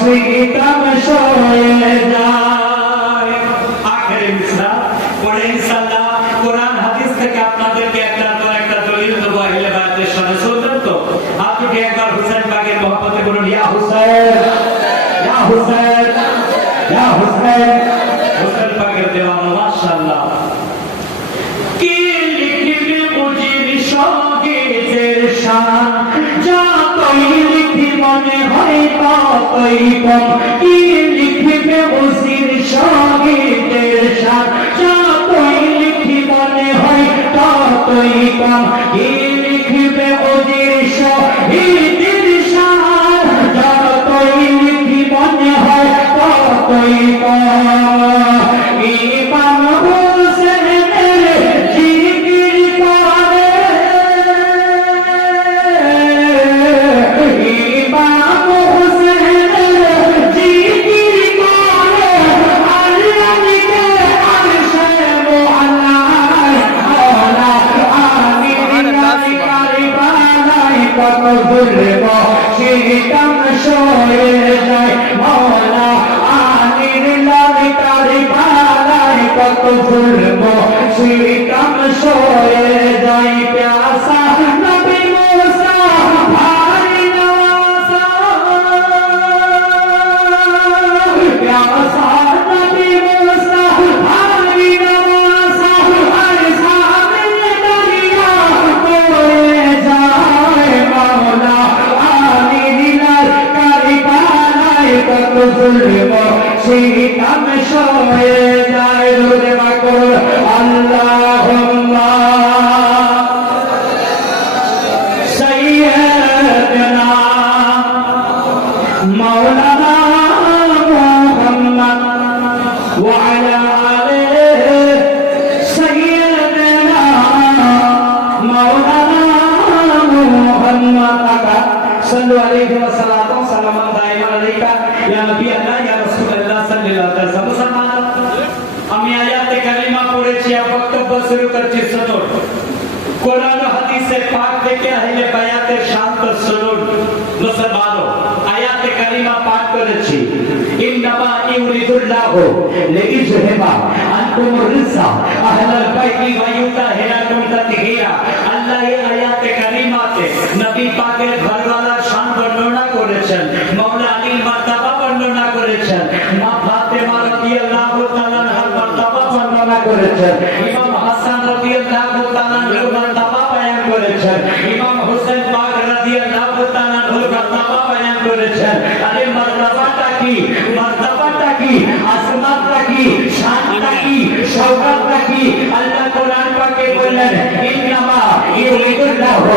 সিতম সয়ে যায়। আখেরি মিসরা পড়ে ইনশাআল্লাহ কোরআন হাদিস থেকে আপনাদেরকে একটা দলিল দেবো আহলে বায়াতের সাথে। শুনবেন তো? হাত উঠে একবার হুসাইন পাকের মহব্বতে বলুন, ইয়া হুসাইন, ইয়া হুসাইন, ইয়া হুসাইন। হুসাইন পাকের দেওয়ানো মাশাআল্লাহ। কি লিখবে মুজির সঙ্গীতের শান, যতই লিখি মনে হয় ততই কম। কি লিখবে মুজির সঙ্গীতের শান, যতই লিখি মনে হয় ততই কম। কি লিখবে মুজির শহীদের শান, যতই লিখি মনে হয় ততই কম। ইমাম হুসেনের জিকির করে, ইমাম হুসেনের জিকির করে, আল্লাহকে আরশে মুআল্লায়, মওলা আমির লালি কারবালায় কত জুলম সিতম সয়ে যায়, মওলা আমির লালি কারবালায় কত জুলম সিতম সয়ে যায়। প্যাসা নবী মুসা ভাই নওয়াজা, প্যাসা নবী মুসা ভাই নওয়াজা, আর সামনে দরিয়া বয়ে যায়, মওলা আমির লাল কারবালায় কত জুলম সিতম সয়ে যায় দরুদ পাক আল্লাহুম্মা সাইয়্যিদানা মাওলানা মুহাম্মদ ওয়া আলা আলিহি সাইয়্যিদানা মাওলানা মুহাম্মদ সাল্লু আলাইহি ওয়া সাল্লাম সালামান দাইমান আলাইকা ইয়া নবী আল্লাহ ইয়া রাসূলুল্লাহ সাল্লাল্লাহু আলাইহি ওয়াসাল্লাম। মুসলমান, আমি আয়াতে কালিমা পড়েছি আর বক্তব্য শুরু করছি। শুনুন, কোরআন ও হাদিসে পাক থেকে আহলে বায়াতের শান্ত শুনুন। মুসলমানও, আয়াতে কালিমা পাঠ করেছি। ইন্নামা ইউরিদুল্লাহু লিইজহিবা আনকুমুর রিজসা আহলাল বাইতি ওয়া ইউতাহিরাকুম তাতহীরা। আল্লাহ এই আয়াতে কালিমাতে নবী পাকের ঘরওয়ালার শান বর্ণনা করেছেন, মাওলা আলীর মারতাবা বর্ণনা করেছেন, মা ফাতেমা রাদিয়াল্লাহু তাআলা আনহার মারতাবা বর্ণনা করেছেন, ইমাম হাসান রাদিয়াল্লাহু তাআলা আনহুর মারতাবা বয়ান করেছেন, ইমাম হোসেন পাক রাদিয়াল্লাহু তাআলা আনহুর মারতাবা বয়ান করেছেন। আরে মারতাবাটা কি, মারতাবাটা কি, আসমাতটা কি, শানটা কি, শওকতটা কি? আল্লাহ কোরআন পাকে বললেন ইন্নামা ইউরিদুল্লাহু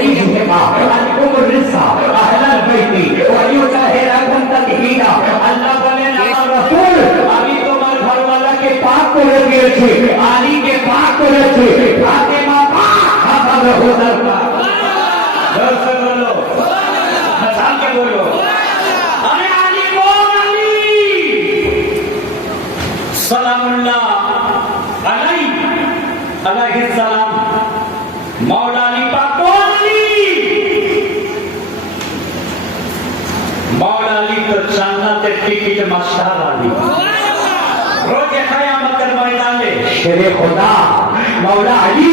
লিইজহিবা আনকুমুর রিজসা আহলাল বাইতি ওয়া ইউতাহিরাকুম তাতহীরা। আল্লাহ বলেন আমার রাসূল আমি তোমার ঘরওয়ালাকে পাক করে দিয়েছি, আলীকে পাক করেছি, ফাতেমা পাক, হাসান হুসাইন পাক। জোরে বলো, হাসানকে বলো, আরে আলী কোন আলী? সালামুল্লাহ আলাইহিস সালাম। মাওলা আলী পাক কোন আলী? মাওলা আলী তো জান্নাতের টিকিট মাস্টার আলী। রোজে কিয়ামতের ময়দানে শেরে খোদা মাওলা আলী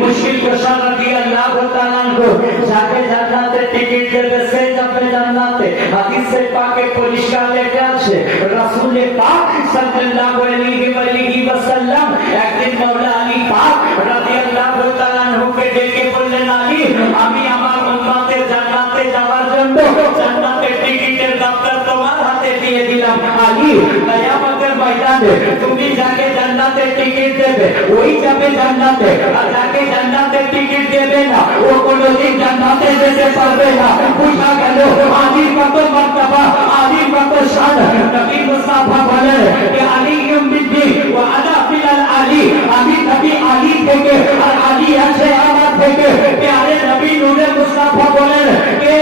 মুশকিল কুশা রাদিয়াল্লাহু তাআলা আনহু যাকে জান্নাতের টিকিট দেবে সে যাবে জান্নাতে। হাদিসে পাকে পরিষ্কার লেখা আছে রাসূল পাক সাল্লাল্লাহু আলাইহি ওয়াসাল্লাম একদিন মাওলা আলী পাক রাদিয়াল্লাহু তাআলা আনহুকে ডেকে বললেন, আলী আমি আমার উম্মতের জান্নাতে যাওয়ার জন্য জান্নাতের টিকিটের দপ্তর তোমার হাতে দিয়ে দিলাম। আলী কিয়ামতের ময়দানে তুমি যাকে জান্নাতের টিকিট দেবে ওই যাবে জান্নাতে, আর যাকে জান্নাতের টিকিট দেবে না ও কোনোদিন জান্নাতে যেতে পারবে না। বুঝা গেল আলীর কত মারতাবা, আলীর কত শান। নবী মুস্তাফা বলেন যে আলী ইউমিদ্দি ওয়া আনা ফিলাল আলী, আমি নবী আলী থেকে আর আলী আছে আমার থেকে। প্যারে নবী নূরে মুস্তাফা বলেন যে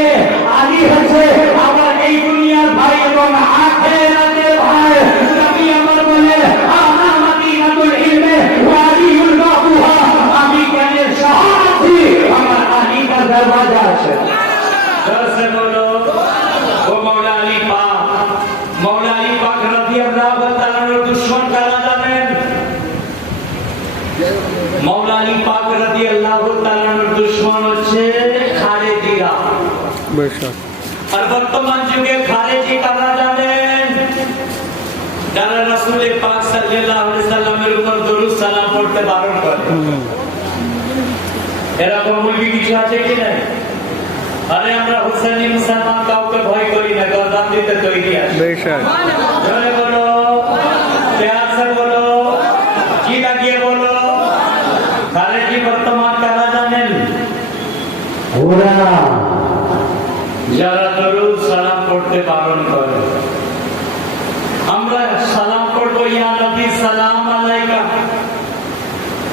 আলী হচ্ছে আমার এই দুনিয়ার ভাই এবং আখিরাতের ভাই। নবী আমার বলেন আনা মাদিনাতুল ইলমে ওয়া আলীউল বাবুহা, আমি জ্ঞানের শহর আছি, আমার আলী का दरवाजा আছে। জোরে বলো, ও মাওলা আলী পাক। মাওলা আলী পাক রাদিয়াল্লাহু তাআলা এর দুশমন কারা জানেন? মাওলা আলী পাক রাদিয়াল্লাহু তাআলা এর দুশমন হচ্ছে খারেজিরা। আর বর্তমান যুগে খারেজি কারা জানেন? যারা রাসূল পাক সাল্লাল্লাহু আলাইহি সাল্লামের উপর দরুদ সালাম পড়তে বারণ করে। এরকম মুলবি কিছু আছে কি নাই? আরে আমরা হুসেনি মুসলমান কাউকে ভয় করি না, গর্দান দিতে তৈরি আছি। জোরে বলো, প্যার সে বলো, জি লাগিয়ে বলো। খারেজি বর্তমান কারা জানেন? ওরা যারা দরুদ সালাম পড়তে বারণ করে। আমরা সালাম পড়বো ইয়া নবী সালাম আলাইকা,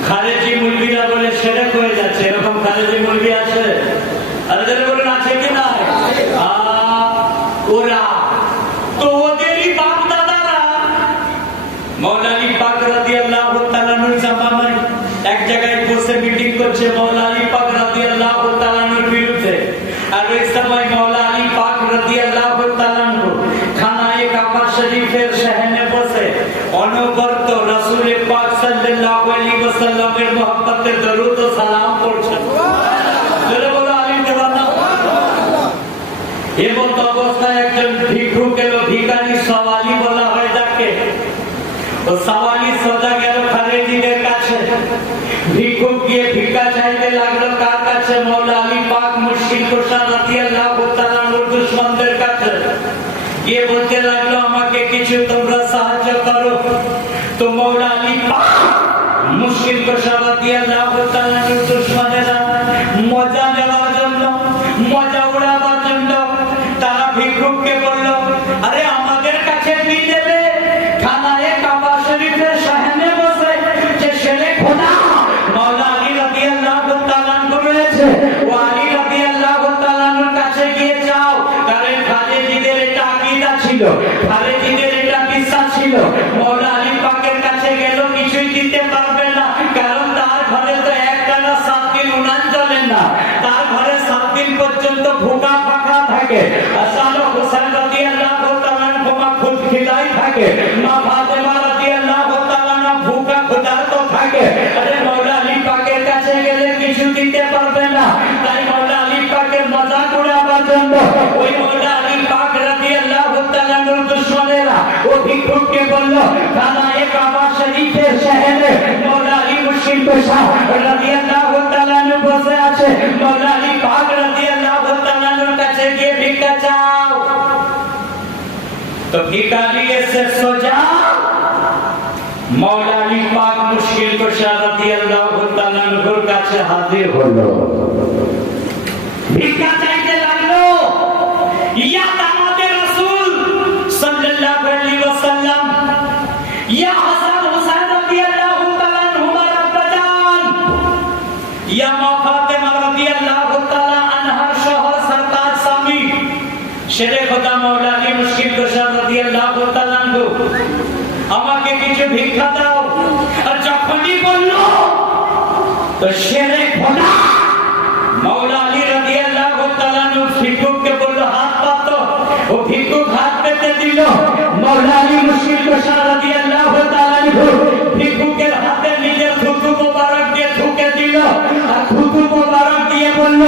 খারেজি মুলবিরা বলে শিরক হয়ে যাচ্ছে। এরকম খারেজি মুলবি আছে? আরে যারা বলেন আছে কি না? ওরা তো ওদেরই বাপ দাদারা। মাওলা আলী পাক রাদিয়াল্লাহু তাআলা এর জামানায় এক জায়গায় বসে মিটিং করছে মাওলা আলী পাক রাদিয়াল্লাহু তাআলা এর বিরুদ্ধে। আর ওই সময় মাওলা আলী পাক রাদিয়াল্লাহু তাআলা খানায়ে কাবা শরীফের সামনে বসে অনবরত রাসূল পাক সাল্লাল্লাহু আলাইহি ওয়াসাল্লামের মহব্বতে দরুদ ও সালাম পড়ছেন। জোরে বলো আলী দেওয়ানা। এমন অবস্থায় একজন ভিক্ষুক এলো, ভিখারি সওয়ালি বলা হয় যাকে। ও সওয়ালি সোজা গেল খারেজিদের কাছে। ভিক্ষুক গিয়ে ভিক্ষা চাইতে লাগলো কার কাছে? মাওলা আলী পাক মুশকিল কুশা রাদিয়াল্লাহু তাআলা এর দুশমনদের কাছে। গিয়ে বলতে লাগলো আমাকে কিছু তোমরা সাহায্য করো। তো মওলা আলী পাক মুশকিল কুশা রাদিয়াল্লাহু তাআলা দুশমনেরা মজা নেওয়ার জন্য, মজা উড়াবার জন্য তারা ভিক্ষুককে বলল, আরে আমাদের কাছে কি দেবে? খানায়ে কাবা শরীফের সামনে বসে যে শেরে খোদা মওলা আলী রাদিয়াল্লাহু তাআলা রয়েছে, ও আলী রাদিয়াল্লাহু তাআলার কাছে গিয়ে যাও। কারণ খালিদের এটা আকীদা ছিল, খালিদের এটা বিশ্বাস ছিল, মওলা আলী পাকের কাছে গেল কিছুই দিতে পারবে না, কারণ তার ঘরে তো একটানা 7 দিন উনান জ্বলে না, তার ঘরে 7 দিন পর্যন্ত ভুকা ফাঁকা থাকে। আসালো হোসেন রাদিয়াল্লাহু তাআলা ভুকা খুদ খিলাই থাকে, মা ফাতেমা রাদিয়াল্লাহু তাআলা ভুকা ক্ষুধার্ত থাকে। আরে মওলা আলী পাকের কাছে গেলে কিছু দিতে পারবে না, তাই মওলা আলী পাকের মজাক উড়াবার জন্য ওই মওলা আলী পাক রাদিয়াল্লাহু তাআলার দুশমনেরা ও ভিক্ষুককে বলল, খানায়ে কাবা শরীফের শহরে মওলা আলী মুশকিল কুশা রাদিয়াল্লাহু তাআলা বসে আছে, মওলা আলী পাক রাদিয়াল্লাহু তাআলার কাছে গিয়ে ভিক্ষা চাও। তো ভিক্ষা নিয়ে সে সোজা মওলা আলী পাক মুশকিল কুশা রাদিয়াল্লাহু তাআলার কাছে হাজির হলো, ভিক্ষা চাইতে লাগলো। ইয়া দামাতে রাসূল সাল্লাল্লাহু আলাইহি ওয়াসাল্লাম, ইয়া হাসান হুসাইন রাদিয়াল্লাহু তাআলা আনহুমা রাব্বাজান, ইয়া মা ফাতেমা রাদিয়াল্লাহু তাআলা আনহার শহর সরতাজ স্বামী শেরে খোদা মওলা আলী মুশকিল কুশা রাদিয়াল্লাহু তাআলা আনহু, আমাকে কিছু ভিক্ষা দাও। আর যখনই বললো তো শেরে খোদা মওলা আলী রাদিয়াল্লাহু তাআলা ভিক্ষুককে বলল, হাত পাতো। ও ভিক্ষুক হাত পেতে দিল, মওলা আলী মুশকিল কুশা রাদিয়াল্লাহু তাআলা ভিক্ষুকের হাতে নিজের থুতু মোবারক দিয়ে থুকে দিল, আর থুতু মোবারক দিয়ে বলল,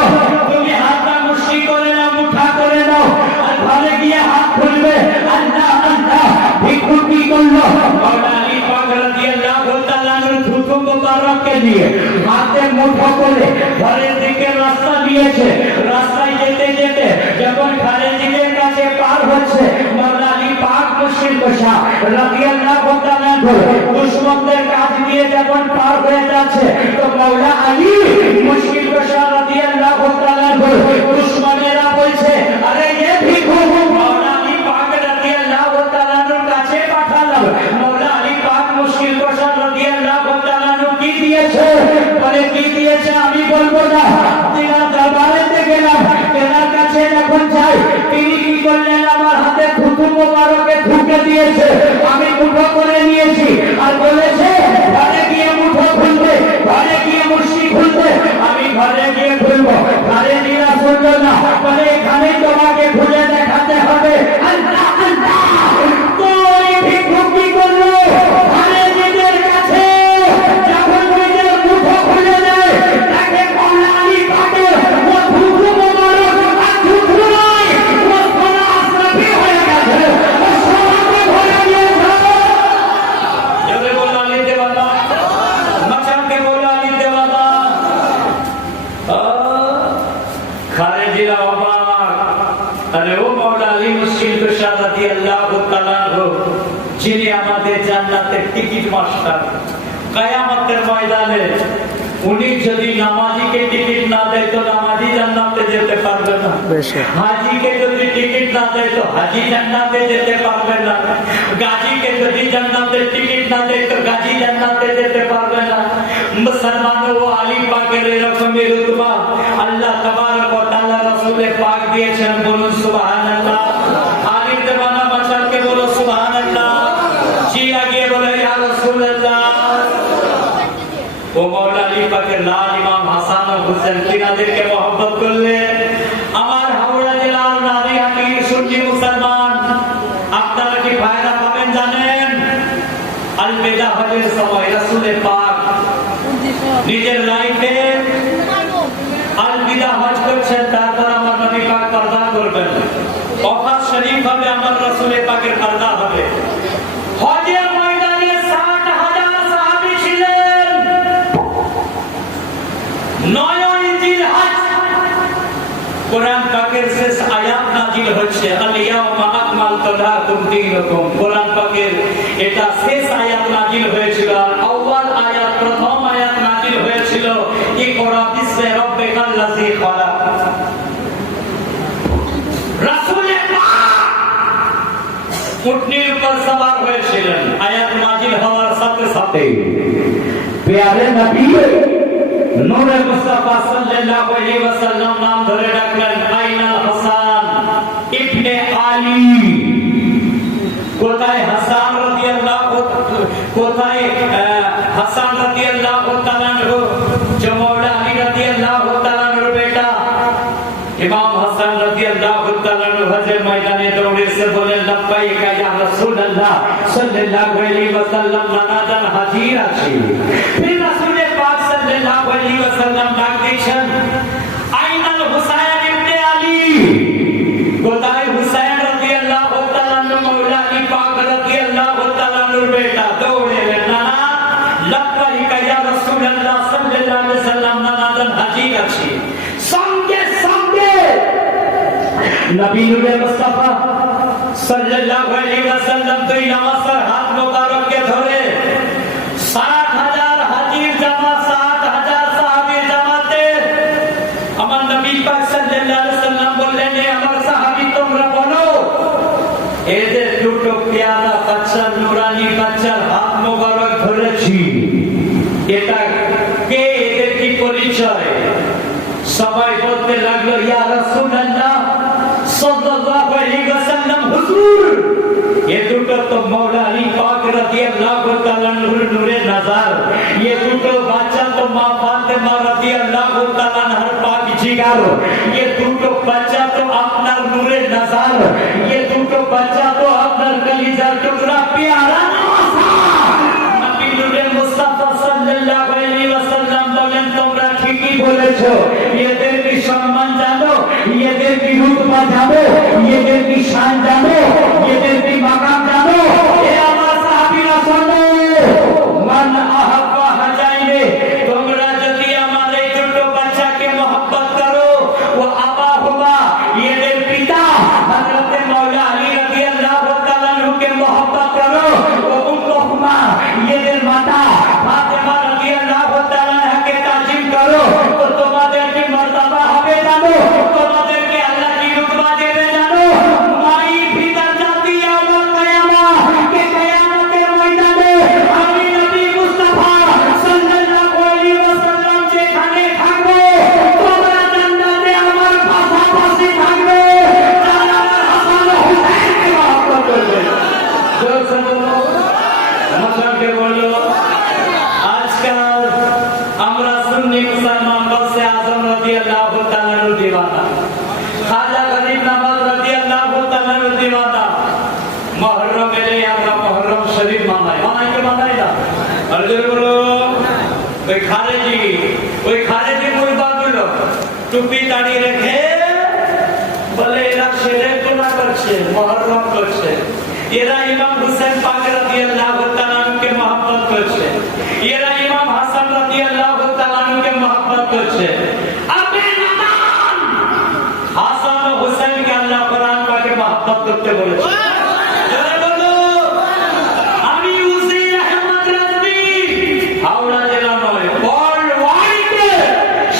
তুমি হাতটা মুষ্টি করে নাও, মুঠা করে নাও, আর ঘরে গিয়ে হাত খুলবে। আল্লাহ আল্লাহ। ভিক্ষুক কি করলো? মওলা আলী পাক রাদিয়াল্লাহু তাআলা থুতু মোবারককে দিয়ে হাতে মুঠো করে ঘরের দিকে রাস্তা দিয়েছে। রাস্তায় যেতে যেতে যখন খালিদের কাছে পার হচ্ছে, মওলা আলী পাক মুশকিল কুশা রাদিয়াল্লাহু তাআলা দুশমনদের কাছ দিয়ে যখন পার হয়ে যাচ্ছে, তো মওলা আলী মুশকিল কুশা রাদিয়াল্লাহু তাআলা দুশমনেরা বলছে, আরে এ ভিক্ষুক মওলা আলী পাক রাদিয়াল্লাহু তাআলার কাছে পাঠালাম। মওলা আলী পাক মুশকিল কুশা রাদিয়াল্লাহু তাআলা কি দিয়েছে? বলে কি দিয়েছে আমি বলবো না, তিনার দরবারেতে গেলাম, তেনার কাছে যখন যাই তিনি কি করলেন, আমার হাতে থুতু মোবারকে ঢুকে দিয়েছে, আমি মুঠো করে নিয়েছি, আর বলেছে ঘরে গিয়ে মুঠো খুলবে, ঘরে গিয়ে মুষ্টি খুলবে। আমি ঘরে গিয়ে খুলবো, ঘরে নিরা শুনলো না, বলে এখানে তোমাকে খুলে দেখাতে হবে। আল্লাহ আল্লাহ। তো ওই ভিক্ষুক কি করলো? ঘরে নিজের কাছে যখন নিজের মুঠো খুলে দেয়, তাকে মওলা আলী পাকের ও থুতু মোবারক আর থুতু নয়, ও সোনা আশরাফি হয়ে গেছে, ও সোনাতে ভরে গিয়েছে। জোরে বলো আলী দেওয়ালা, মাচানকে বলো আলী দেওয়ালা। খারেজিরা অবাক, আরে ও মওলা আলী মুশকিল কুশা রাদিয়াল্লাহু তাআলা যিনি আমাদের জান্নাতের টিকিট মাস্টার, কিয়ামতের ময়দানে উনি যদি নামাজিকে টিকিট না দেয় তো নামাজি জান্নাতে যেতে পারবে না, হাজিকে যদি টিকিট না দেয় তো হাজি জান্নাতে যেতে পারবে না, গাজীকে যদি জান্নাতের টিকিট না দেয় তো গাজী জান্নাতে যেতে পারবে না। মুসলমান ও আলী পাকের এরকমই রুতবা আল্লাহ তাবারক ওয়া তাআলা রাসূলে পাক দিয়েছেন, বলুন সুবহানাল্লাহ। আলী দেওয়ানা বাশারকে বলো সুবহানাল্লাহ। জি আগে বলে ইয়া রাসূলুল্লাহ। ও মওলা আলী পাকের লাল ইমাম হাসান ও হুসেন তিনাদেরকে মহব্বত করলেন। আমার হাওড়া জেলার নারীহাটি সুন্নি মুসলমান, আপনারা কি ফায়দা পাবেন জানেন? আল বিদা হজের সময় রাসূলে পাক নিজের লাইফে আল বিদা হজ করছেন, তারপর আমার নবী পাক পর্দা করবেন, ওয়াফাত শরীফ হবে, আমার রাসূলে পাকের পর্দা হবে। হজের ময়দানে 60,000 সাহাবী ছিলেন। 9 জিলহজ কোরআন পাকের শেষ আয়াত নাযিল হচ্ছে, আল ইয়াউমা আকমালতু আতাকুম দীনুকুম। কোরআন পাকের এটা শেষ আয়াত নাযিল হয়েছিল, আর আউয়াল আয়াত, প্রথম আয়াত নাযিল হয়েছিল ইকরা বিসমি রাব্বিকাল্লাযী খালাক। রাসূলে পাক উটনির উপর সওয়ার হয়েছিলেন। আয়াত নাযিল হওয়ার সাথে সাথে প্যারে নবী নূরে মুস্তাফা সাল্লাল্লাহু আলাইহি ওয়াসাল্লাম নাম ধরে ডাকলেন, আইনাল হাসান ইবনে আলী। কোথায় হাসান রাদিয়াল্লাহু, কোথায় হাসান রাদিয়াল্লাহু তাআলা আনহু, যে মাওলা আলী রাদিয়াল্লাহু তাআলা আনহুর বেটা। ইমাম হাসান রাদিয়াল্লাহু তাআলা আনহু হজের ময়দানে দৌড়ে এসে বলেন, লব্বাইকা ইয়া রাসূলুল্লাহ সাল্লাল্লাহু আলাইহি ওয়াসাল্লাম, নানাদান হাজির আছে। ফির রাসূলে পাক সাল্লাল্লাহু আলাইহি ওয়াসাল্লাম ডাক দিয়েছেন, আইনাল হুসাইন ইবনে আলী। কোথায় হুসাইন রাদিয়াল্লাহু তাআলা আনহু, মাওলা আলী পাক রাদিয়াল্লাহু তাআলা আনহুর বেটা। দৌড়ে এলেন, নানা লব্বাইকা ইয়া রাসূলুল্লাহ সাল্লাল্লাহু আলাইহি ওয়াসাল্লাম, নানাদান হাজির আছে। সঙ্গে সঙ্গে নবী নূরে মুস্তাফা সাল্লাল্লাহু আলাইহি ওয়াসাল্লাম দুই নামাজের হাত মোবারককে ধরে 60,000 হাজির জামাত, 60,000 সাহাবীর জামাতে আমার নবী পাক সাল্লাল্লাহু আলাইহি ওয়াসাল্লাম বললেন, হে আমার সাহাবী, তোমরা বলো এদের দুটো পেয়ালা বাচ্চার, নুরানি বাচ্চার হাত মোবারক ধরেছি, এটা কে, এদের কি পরিচয়? সবাই বলতে লাগলো, ইয়া রাসূলুল্লাহ সাল্লাল্লাহু আলাইহি ওয়াসাল্লাম, হুজুর ये দুটো তো মাওলা আলী পাক রাদিয়াল্লাহু তাআলা আনহুর নূরে নজর, ये দুটো বাচ্চা তো মা ফাতেমা রাদিয়াল্লাহু তাআলা আনহার পাক জিগার, ये দুটো বাচ্চা তো আপনার নূরে নজর, ये দুটো বাচ্চা তো আপনার কলিজার টুকরা প্যারা নওয়াজা। নবী নূরে মুস্তাফা সাল্লাল্লাহু আলাইহি ওয়াসাল্লাম বলেন, তোমরা ঠিকই বলেছো, এদের কি সম্মান জানো, এদের কি রুতবা জানো, এদের কি শান জানো, এদের কি মাকাম জানো? এ আমার সাহাবীরা শোনো, মান আহাব্বা হাজাইনে, তোমরা যদি আমার এই দুটো বাচ্চাকে মহব্বত করো, ও আবাহুমা, এদের পিতা হযরতে মাওলা আলী রাদিয়াল্লাহু তাআলা আনহুকে মহব্বত করো, ও উম্মুহুমা, এদের মাতা ফাতেমা রাদিয়াল্লাহু তাআলা আনহাকে তাজিম করো, তো তোমাদের কি মর্যাদা হবে জানো, তোমাদেরকে আল্লাহ কি রুতবা দেবে জানো? মাই পিতা জাতি আমার কিয়ামা, কে কিয়ামতের ময়দানে আমি নবী মুস্তাফা সাল্লাল্লাহু আলাইহি ওয়াসাল্লাম যেখানে থাকবে, তোমরা জান্নাতে আমার পাশাপাশি থাকবে, যারা আমার হাসান ও হুসাইনকে মহব্বত করবে। জোরসে বলো, হাসানকে বলো। আজকাল আমরা সুন্নি মুসলমান গৌসে আজম রাদিয়াল্লাহু তাআলা আনহু দিওয়ানা, খাজা গরিব নওয়াজ রাদিয়াল্লাহু তাআলা আনহু দিওয়ানা। মুহররম এলে আমরা মুহররম শরীফ মানাই, মানাই কি মানাই না? আর জোরে বলো। ওই খারেজি মুরিদগুলো টুপি দাড়ি রেখে বলে এরা ছেলে গুনাহ করছে, মুহররম করছে, এরা ইমাম হুসাইন পাক রাদিয়াল্লাহু তাআলা আনহুকে মহব্বত করছে, এরা ইমাম হাসান রাদিয়াল্লাহু তাআলা আনহুকে মহব্বত করছে। আপনি নাদান, হাসান ও হুসাইনকে আল্লাহ কোরআন পাকে মহব্বত করতে বলেছে। জোরে বলো। আমি হুসাইন আহমদ রাজবি, হাওড়া জেলা নয়, ওয়ার্ল্ড ওয়াইড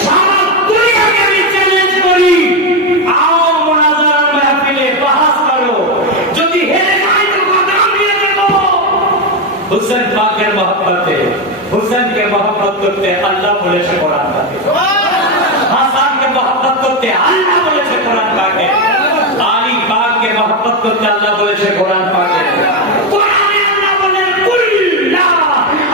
সারা দুনিয়াকে আমি চ্যালেঞ্জ করি, আও মুনাজারার মাহফিলে বাহাস করো, যদি হেরে যায় তো কদম দিয়ে দেবো। হুসেন পাকের মহব্বতে, হুসেনকে মহব্বত করতে আল্লাহ বলেছে কোরআন পাকে, হাসানকে মহব্বত করতে আল্লাহ বলেছে কোরআন পাকে, আলী পাককে মহব্বত করতে আল্লাহ বলেছে কোরআন পাকে। কোরআনে আল্লাহ বলেন, কুল্লা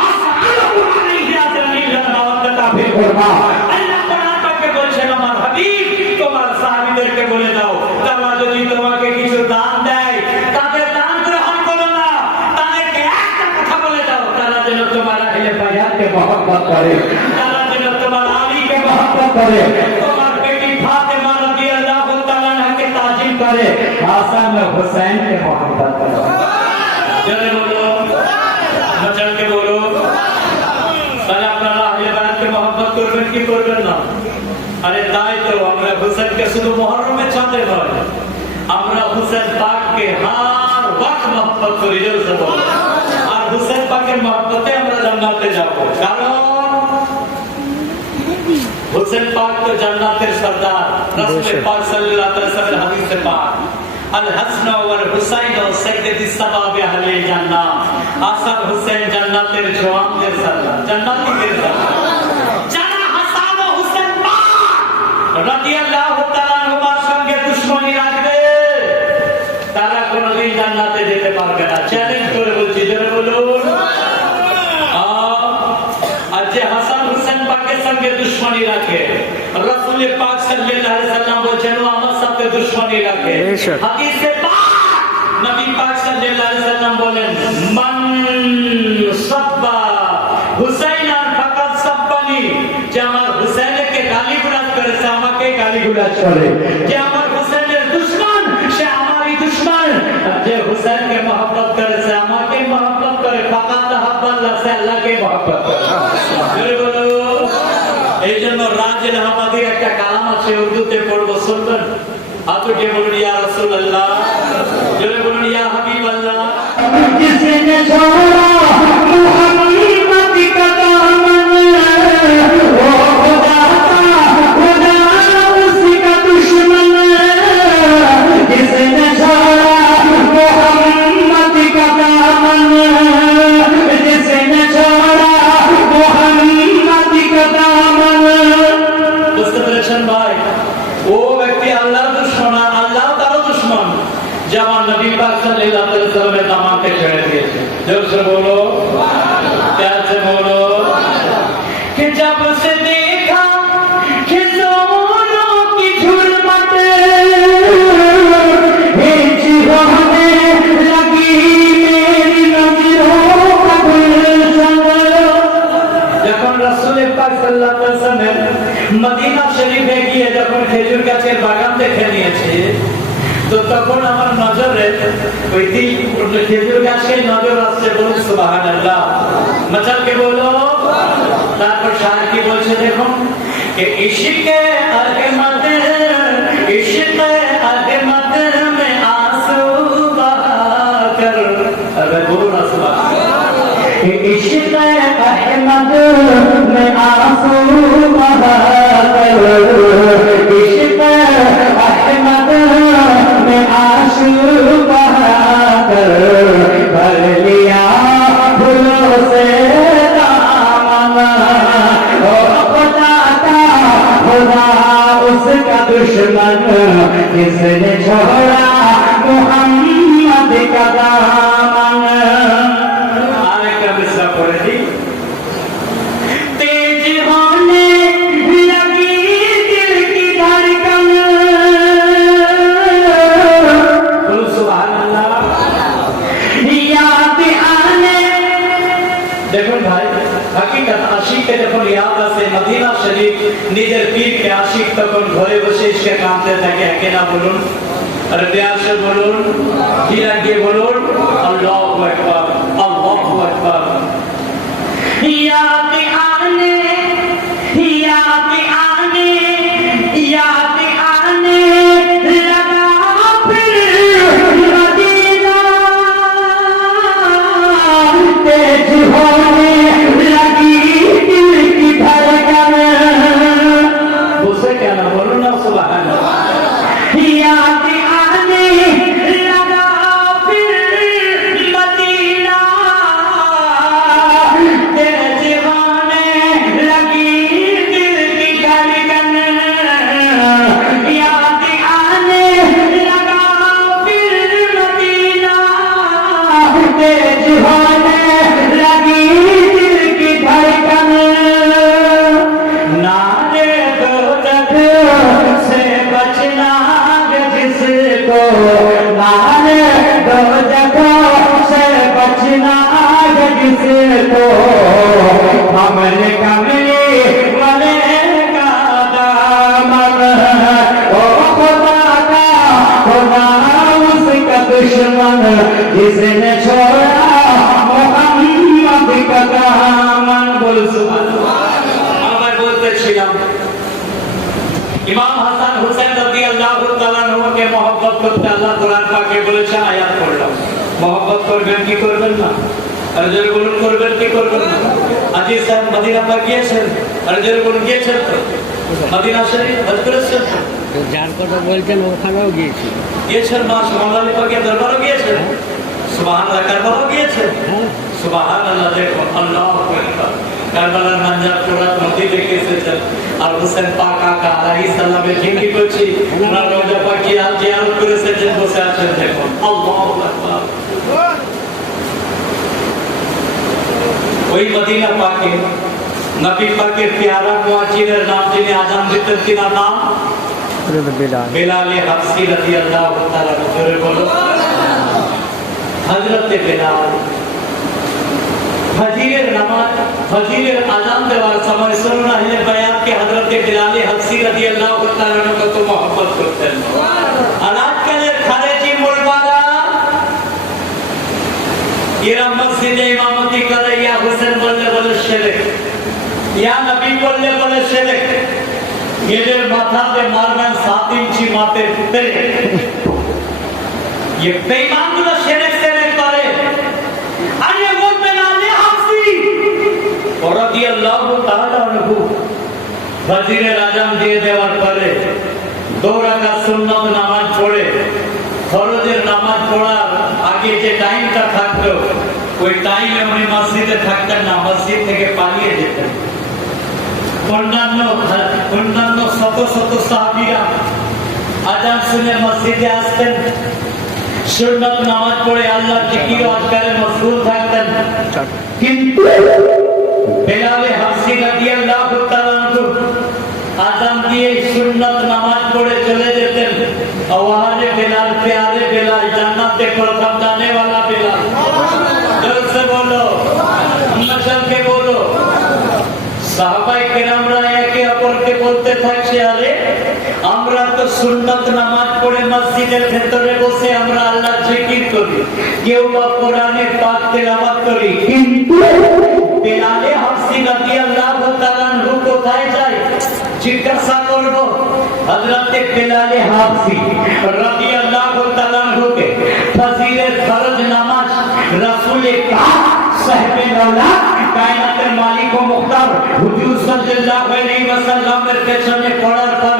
আসআলুকুম আলাইহি আজরান ইল্লা মাওয়াদ্দাতা ফিল কুরবা। আল্লাহ কোরআন পাকে বলেছেন, আমার হাবিব তোমার সাহাবীদেরকে বলে দাও, তারা যদি তোমাকে কিছু দান দেয়, তাদের দান গ্রহণ করো না, তাদেরকে একটা কথা বলে দাও, তারা যেন তোমার আহলে বায়াতকে মহব্বত করে, তারা যেন তোমার আলীকে মহব্বত করে, তোমার বেটি ফাতেমা রাদিয়াল্লাহু তাআলা আনহাকে তাজিম করে, হাসান ও হুসাইনকে মহব্বত করে। জোরে বলো, মচানকে বলো। তাহলে আপনারা আহলে বায়াতকে মহব্বত করবেন কি করবেন না? আরে তাই তো, আমরা হুসাইনকে শুধু মুহররমের চাঁদে নয়, আমরা হুসেন পাককে হার मोहब्बत करी जोर से बोलो और हुसैन पाकेর मोहब्बते আমরা জান্নাতে যাব কারণ हुसैन पाक तो जन्नतेर सरदार रसूल पाक सल्लल्लाहु अलैहि वसल्लम हदीस से पाक अल हसन वल हुसैन सय्यदी सबाब अहले जन्नत हसन हुसैन जन्नतेर जवानদের सरदार जन्नतीদের सरदार যারা হাসান ও হুসেন পাক রাদিয়াল্লাহু তাআলা আনহুর সঙ্গে দুশমনী রাখবে তারা কোনোদিন জান্নাতে যেতে পারবে না চ্যালেঞ্জ করে বলছি জোরে বলুন যে হাসান হুসেন পাকের সঙ্গে দুশমনী রাখে রাসূল পাক সাল্লাল্লাহু আলাইহি ওয়াসাল্লাম বলেন ও আমার সাথে দুশমনী রাখে হাদিসে পাক নবী পাক সাল্লাল্লাহু আলাইহি ওয়াসাল্লাম বলেন মান সাব্বা হুসাইনান ফাকাত সাব্বানি যে আমার হুসাইনকে গালিগালাজ করেছে আমাকে গালিগালাজ করে যে আমার হুসাইনের দুশমন সে আমারই দুশমন যে হুসাইনকে mohabbat করেছে আমাকে mohabbat করে ফাকাত হাব্বাল্লাহ সে আল্লাহকে mohabbat করে বলো এইজন্য রাজেল হামাদির একটা কালাম আছে উর্দুতে পড়বো শুনবেন আপনি বলুন ইয়া রাসূলুল্লাহ জোরে বলুন ইয়া হাবিবাল্লাহ जिसने छोड़ा मोहम्मद का दामन वो खुदा उसी का दुश्मन जिसने छोड़ा मोहम्मद का दामन जिसने छोड़ा मोहम्मद का दामन বুঝতে পেরেছেন ভাই ও ব্যক্তি আল্লাহর দুশমন আল্লাহ তার দুশমন যেমন নবী পাক সাল্লাল্লাহু আলাইহি ওয়াসাল্লামের দামানকে ছেড়ে দিয়েছে জোর से बोलो प्यार से बोलो कि जब से देखा कि दोनों की झुरमट होने लगी मेरी नजरों का गुलशन যখন রাসূল পাক সাল্লাল্লাহু আলাইহি ওয়াসাল্লাম মদিনা শরীফে গিয়ে যখন খেজুর গাছের বাগান দেখে নিয়েছে তো তখন আমার নজরে ওই খেজুর গাছে নজর আসছে বলুন সুবহানাল্লাহ মচালকে বলো তারপর শায়ের কি বলছে দেখুন कि इश्क अहमद में आंसू बहाकर अरे बोलो ना सुबह इश्क अहमद में आंसू बहाकर इश्क अहमद में आंसू बहाकर भर लिया फूलों से दामन ओ खुदा उसका दुश्मन जिसने छोड़ा मोहम्मद का दामन आरेका मिसरा पढ़े दी तेज होने लगी दिल की धड़कन बोलो सुबहानल्लाह याद आने দেখুন ভাই হাকিকত আশিককে যখন ইয়াদ আসে মদিনা শরীফ নিজের পীরকে আশিক তখন ঘরে বসে এসে কাঁদতে থাকে একে না বলুন আর প্যার সে বলুন কি লাগিয়ে বলুন আল্লাহু আকবার আল্লাহু আকবার याद आने याद आने याद आने लगा फिर मदीना तेज होने लगी दिल की धड़कन বুঝে কেন বলুন না সুবহানাল্লাহ याद आने लगा फिर मदीना तेज होने लगी दिल की धड़कन याद आने लगा फिर मदीना तेज होने लगी दिल की धड़कन नारे दो जग से बचना जिसको नारे दो जग से बचना जिसको हमने कमली वाले का दामन ओ खुदा उसका दुश्मन जिसने छोड़ा मोहम्मद का दामन बोल सुभान আমরা বলতেছিলাম ইমাম হাসান হুসেন রাদিয়াল্লাহু তাআলা আনহুকে মহব্বত করতে আল্লাহ কোরআন পাকে বলেছে আয়াত পড়লাম मोहब्बत করবেন কি করবেন না? আর যারা বলুন করবেন কি করবেন না? আজি সাহেব মদিনা পাক গিয়েছেন, আর যারা বলুন গিয়েছেন তো মদিনা শরীফ হজ করেছেন, যার কথা বলছেন ওখানেও গিয়েছি। গিয়েছেন মা সুবহানাল্লাহ পাকের দরবারও গিয়েছেন, সুবহানাল্লাহ কারবালাও গিয়েছেন, সুবহানাল্লাহ দেখুন আল্লাহু আকবার। কারবালার মানজার পুরাত নদী দেখে এসেছেন, আর হোসেন পাক আকা আলাইহিস সালামের জিকির করছি, ওনার রওজা পাক জিয়ারত করে এসেছেন, বসে আছেন দেখুন আল্লাহু আকবার। ওই মদিনা পাকে নবী পাকের প্যারা মুয়াজ্জিনের নাম যিনি আযান দিতেন তিনার নাম বেলাল হাবশী রাদিয়াল্লাহু তাআলা জোরে বলো হযরতে বেলাল। ফজরের নামাজ ফজরের আযান দেওয়ার সময় শুনুন আহলে বায়াত के হযরতে বেলাল হাবশী রাদিয়াল্লাহু তাআলা কত মহব্বত করতেন। আর আজকালের খারেজি মুলবারা এরা মসজিদে ইমামতি করে, ইয়া হোসেন বললে বলে শিরক, ইয়া নবী বললে বলে শিরক, এদের মাথাতে মারবেন 7 ইঞ্চি মাপের তেল। ये বেঈমানগুলো শিরক করে। আরে ও বেলাল হাবশী রাদিয়াল্লাহু তাআলা আনহু ফজরের আযান দিয়ে দেওয়ার পরে 2 রাকাত সুন্নাত নামাজ পড়ে ফরজের নামাজ পড়ার আগে যে টাইমটা থাকতো ওই টাইমে উনি মসজিদে থাকতেন না, মসজিদ থেকে পালিয়ে যেতেন। অন্যান্য শত শত সাহাবীরা আযান শুনে মসজিদে আসতেন, সুন্নাত নামাজ পড়ে আল্লাহর জিকির ও আজকারে মশগুল থাকতেন। কিন্তু বেলাল হাবশী রাদিয়াল্লাহু তাআলা আনহু আযান দিয়ে সুন্নাত নামাজ পড়ে চলে যেতেন। আওয়াজে বেলাল প্যারে বেলাল জান্নাত के प्रथम जाने वाला बेलाल, जोर से बोलो मशल के बोलो। সাহাবায়ে কেরামরা একে অপরকে বলতে থাকছে, আরে আমরা তো সুন্নাত নামাজ পড়ে মসজিদের ভেতরে বসে আমরা আল্লাহর জিকির করি, কেউ বা কোরআনে পাক তেলাওয়াত করি, কিন্তু বেলাল হাবশী রাদিয়াল্লাহু তাআলা আনহু কোথায় যায় জিজ্ঞাসা করব। হযরতে বেলাল হাবশী রাদিয়াল্লাহু তাআলা আনহুকে ফজরের ফরজ নামাজ রাসূল পাক সাহেবে দৌলত কায়নাতের মালিক ও মুখতার হুজুর সাল্লাল্লাহু আলাইহি ওয়াসাল্লামের পেছনে পড়ার পর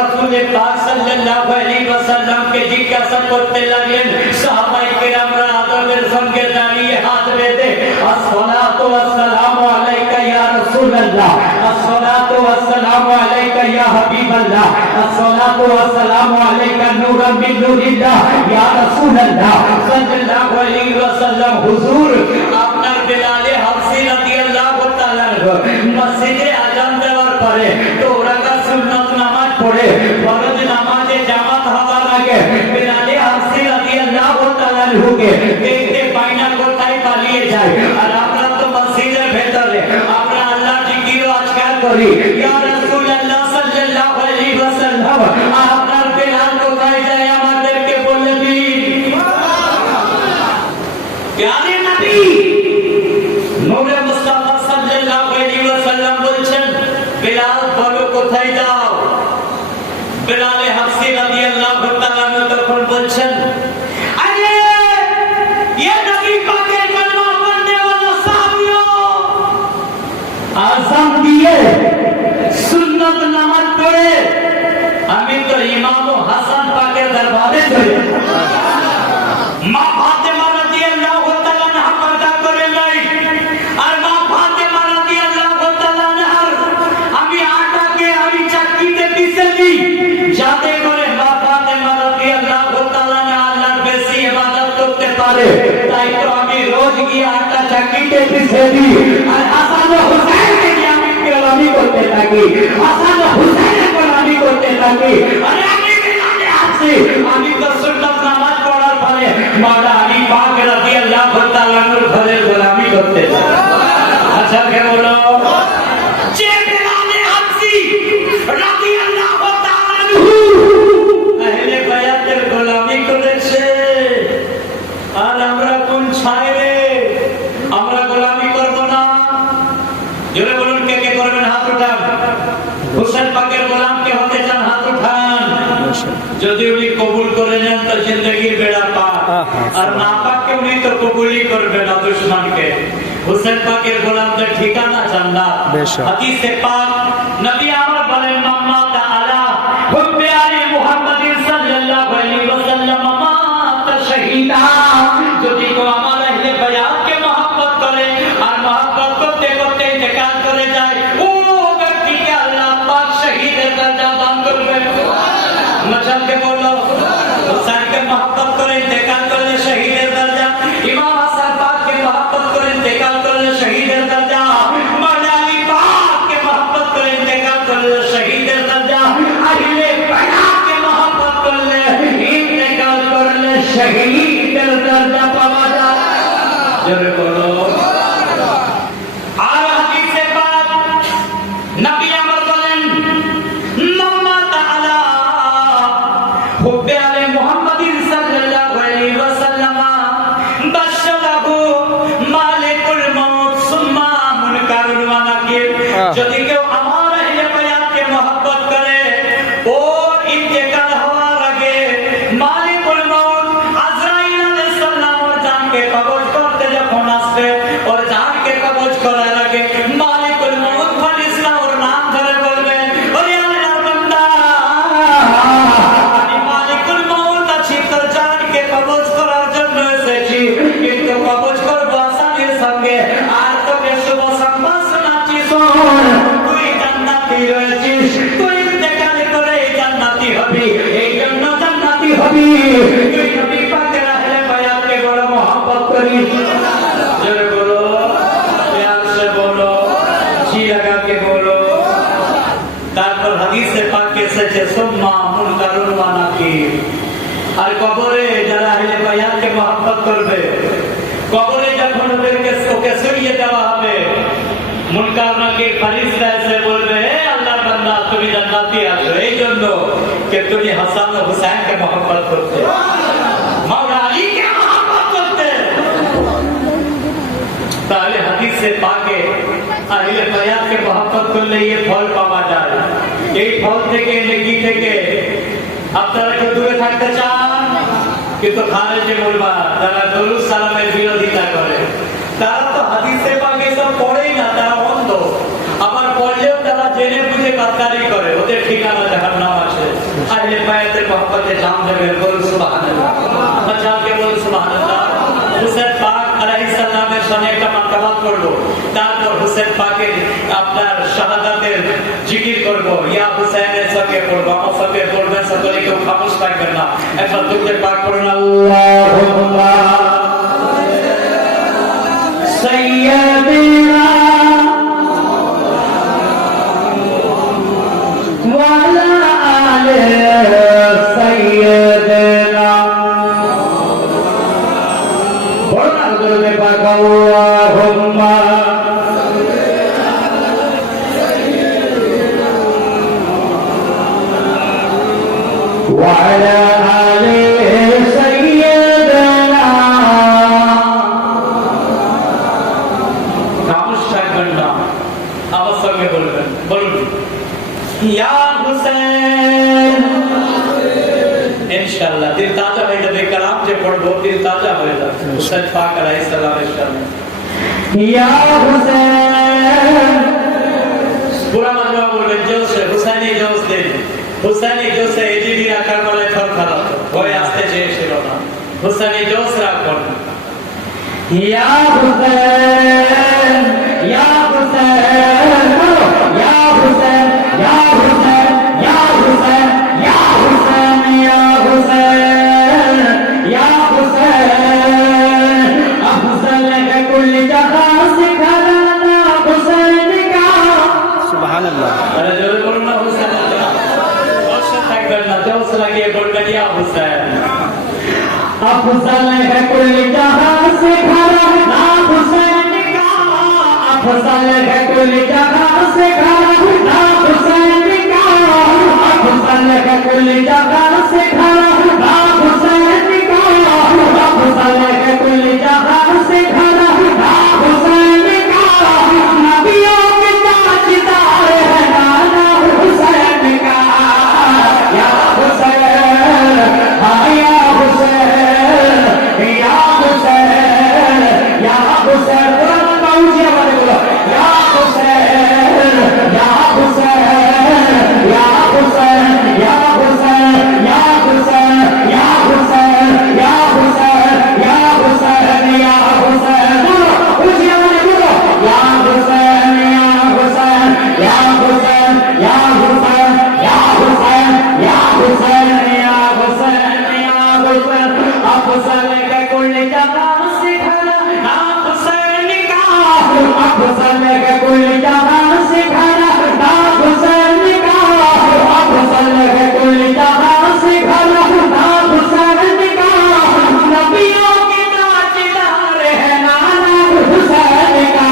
রাসূল পাক সাল্লাল্লাহু আলাইহি ওয়াসাল্লামকে জিজ্ঞাসা করতে লাগলেন। সাহাবায়ে কেরামরা আদবের সঙ্গে দাঁড়িয়ে হাত বেঁধে আসসালাতু ওয়াসসালামু আলাইকা ইয়া রাসূলুল্লাহ, আসসালাতু ওয়াসসালামু আলাইকা ইয়া হাবিবাল্লাহ, আসসালাতু ওয়াসসালামু আলাইকা নূরাম মিন নূরিল্লাহ ইয়া রাসূলুল্লাহ সাল্লাল্লাহু আলাইহি ওয়াসাল্লাম। হুজুর আপনার বেলাল হাবশী রাদিয়াল্লাহু তাআলা মসজিদে আযান দেওয়ার পরে 2 রাকাত সুন্নাত নামাজ পড়ে ফরজ নামাজে জামাত হওয়ার আগে বেলাল হাবশী রাদিয়াল্লাহু তাআলা কে দেখতে পাই না, কোথায় পালিয়ে যায়। আর আমরা তো মসজিদের ভেতরে আমরা আল্লাহর জিকির ও আজকার করি, ইয়া রাসূলুল্লাহ সাল্লাল্লাহু আলাইহি ওয়াসাল্লাম আপনার বেলাল কোথায় যায় আমাদেরকে বলে দিন। প্যারে নবী নূরে মুস্তাফা সাল্লাল্লাহু আলাইহি ওয়াসাল্লাম বলছেন, বেলাল বলো কোথায় যাও। বেলাল হাবশী রাদিয়াল্লাহু তাআলা তখন বলছেন, আরে ये नबी पाकेर कलमा पढ़ने वाला साहबियों, आज़ान दिए सुन्नत नमाज पढ़े আমি তো ইমাম হাসান পাকের দরবারে চলে মা ফাতেমা রাদিয়াল্লাহু তাআলা আনহা পর্দা করে নাই। আর মা ফাতেমা রাদিয়াল্লাহু তাআলা আনহার আমি আটাকে আমি চাকিতে পিষে দিই, যাতে করে মা ফাতেমা রাদিয়াল্লাহু তাআলা আল্লাহর বেশি ইবাদত করতে পারে। তাই তো আমি রোজ গিয়ে আটা চাকিতে পিষে দিই, আর হাসান ও হুসাইনকে আমি গোলামি করতে থাকি, হাসান ও হুসাইনের গোলামি করতে থাকি। আরে আমি তো সুন্নাত নামাজ পড়ার পরে মাওলা আলী পাক রাদিয়াল্লাহু তাআলা আনহুর ঘরের গোলামি করতে থাকি। আচ্ছা কে বলো যে বেলাল হাবশী রাদিয়াল্লাহু তাআলা আনহু আহলে বায়াতের গোলামি করেছে, আর আমরা কোন ছায় রে আমরা গোলামি করব না। জোরে বলুন কে কে করবেন, হাত উঠান। হোসেন পাকের গোলাম কে হতে চান, হাত উঠান। যদি উনি কবুল করে নেন তো জিন্দগির বেড়া পার, আর না পাককে উনি তো কবুলই করবে না দুশমনকে। হুসেন পাকের গোলামদের ঠিকানা জান্নাত। হাদিসে পাক নবী আমার বলেন মাম্মা তাআলা হুব্বে আলী মুহাম্মাদিন সাল্লাল্লাহু আলাইহি ওয়াসাল্লাম মাতা শাহীদা, যদি কেউ আমার আহলে বায়াতকে মহব্বত করে আর মহব্বত করতে করতে ইন্তেকাল করে যায়, ও ব্যক্তিকে আল্লাহ পাক শহীদের দরজা দান করবে। মশালকে বলো হুসেনকে মহব্বত করে ইন্তেকাল করলে শহীদের দরজা, ইমাম হাসান পাককে মহব্বত করে ইন্তেকাল করলে শহীদের দরজা, মওলা আলী পাককে মহব্বত করে ইন্তেকাল করলে শহীদের দরজা, আহলে বায়াতকে মহব্বত করলে ইন্তেকাল করলে শহীদের দরজা পাওয়া যায়। জোরে বলো। আর হাদিসে পাক নবী আমার বলেন মাম্মা তাআলা হুব্বে আলী মুহাম্মাদিন সাল্লাল্লাহু আলাইহি ওয়াসাল্লাম বাশশারাহু মালিকুল মাউত সুম্মা মুনকারুন ওয়া নাকির, যদি কেউ আমার আহলে বায়াতকে মহব্বত করে ও ইন্তেকাল হওয়ার আগে মালিকুল মাউত আজরাইল আলাইহিস সালাম ওর জানকে কবজ করতে যখন আসবে, ওর জানকে কবজ করার আগে মালিকুল মাউত ফেরেশতা ওর নাম ধরে বলবে, ওরে আল্লাহর বান্দা আমি মালিকুল মাউত আছি, তোর জানকে কবজ করার জন্য এসেছি, কিন্তু কবজ করব আসামির সঙ্গে, আর তোকে শুভ সংবাদ শোনাচ্ছি, শোন তুই জান্নাতি রয়েছিস, তুই ইন্তেকাল করে জান্নাতি হবি, এই জন্য জান্নাতি হবি। তুই নবী পাকের আহলে বায়াতকে বড় মহব্বত করিস। জোরে বলো, প্যার সে বলো, জি লাগা কে বলো। তারপর হাদিসে পাকে এসেছে সুম্মা মুনকারুন ওয়া নাকির, আর কবরে যারা আহলে বায়াতকে মহব্বত করবে, কবরে যখন ওকে সরিয়ে দেওয়া হবে, মুনকার নাকির ফেরেশতা এসে বলবে, হে আল্লাহর বান্দা তুমি জান্নাতি আছো এই জন্য যে তুমি হাসান ও হুসাইনকে মহব্বত করতে, মাওলা আলীকে মহব্বত করতে। তাহলে হাদিসে পাকে আহলে বায়াতকে মহব্বত করলে এই ফল পাওয়া যায়। এই ফল থেকে নেকি থেকে আপনারা কি দূরে থাকতে চান? কিন্তু খারেজে বলবা যারা দরুদ সালামের বিরোধিতা করে, তারা তো হাদিসে পাকে সব পড়েই না, তারা অন্ধ। আবার পড়লেও তারা জেনে বুঝে গাদ্দারি করে, ওদের ঠিকানা জাহান্নাম আছে। আহলে বায়াতের মহব্বতে জান দেবেন, বলুন সুবহানাল্লাহ। আচ্ছা বলুন সুবহানাল্লাহ। হুসেন পাক আলাইহিস সালামের সামনে একটা মাকাবাত করব, তারপর হুসেন পাকের আপনার শাহাদাতের জিকির করব, ইয়া হুসাইনের সঙ্গে পড়ব, আমার সঙ্গে পড়বেন, সকলে কেউ খামোশ থাকবেন না, একবার দুরূদ পাক পড়ুন। আল্লাহুম্মা সাইয়্যিদিনা ওয়া আলা আলি সাইয়্যিদিনা। পড়ুন দুরূদ পাক। আল্লাহুম্মা وعلى آل سيدنا। খামোশ থাকবেন না, আমার সঙ্গে বলবেন, বলুন ইয়া হুসেন। ইনশাআল্লাহ দিল তাজা হয়ে যাবে, কালাম যে পড়বো দিল তাজা হয়ে যাবে। হুসেন পাক আলাইহিস সালামের সামনে ইয়া হুসেন পুরা মাজমা বলবেন, জোসে হুসাইনি জোস দিন, হুসাইনি জোসে এজিবিরা কারবালায় থর খারাপ ভয় আসতে চেয়েছিল না, হুসাইনি জোস রাখুন। ইয়া হুসেন ইয়া হুসেন ইয়া হুসেন ইয়া হুসেন ইয়া হুসেন ইয়া হুসেন ইয়া হুসেন ইয়া হুসেন আফজল কে কুল জাহা সে ঘরানা হুসैन का। সুবহানাল্লাহ। আরে জোরে বলুন না হুসেন, বসে থাকবেন না, জোস লাগিয়ে বলবেন ইয়া হুসেন। अफजल है कुल जहां से घराना हुसैन का, अफजल है कुल जहां से घराना हुसैन का, अफजल है कुल जहां से घराना हुसैन का, अफजल है कुल जहां से घराना हुसैन का। नबियों के ताजदार है नाना हुसैन का। या हुसैन, हाँ या हुसैन, या हुसैन। हुसैन के कुल जहां से घरा ना हुसैन का हुसैन के कुल जहां से घरा ना हुसैन का नबियों के ताजदार है नाना हुसैन का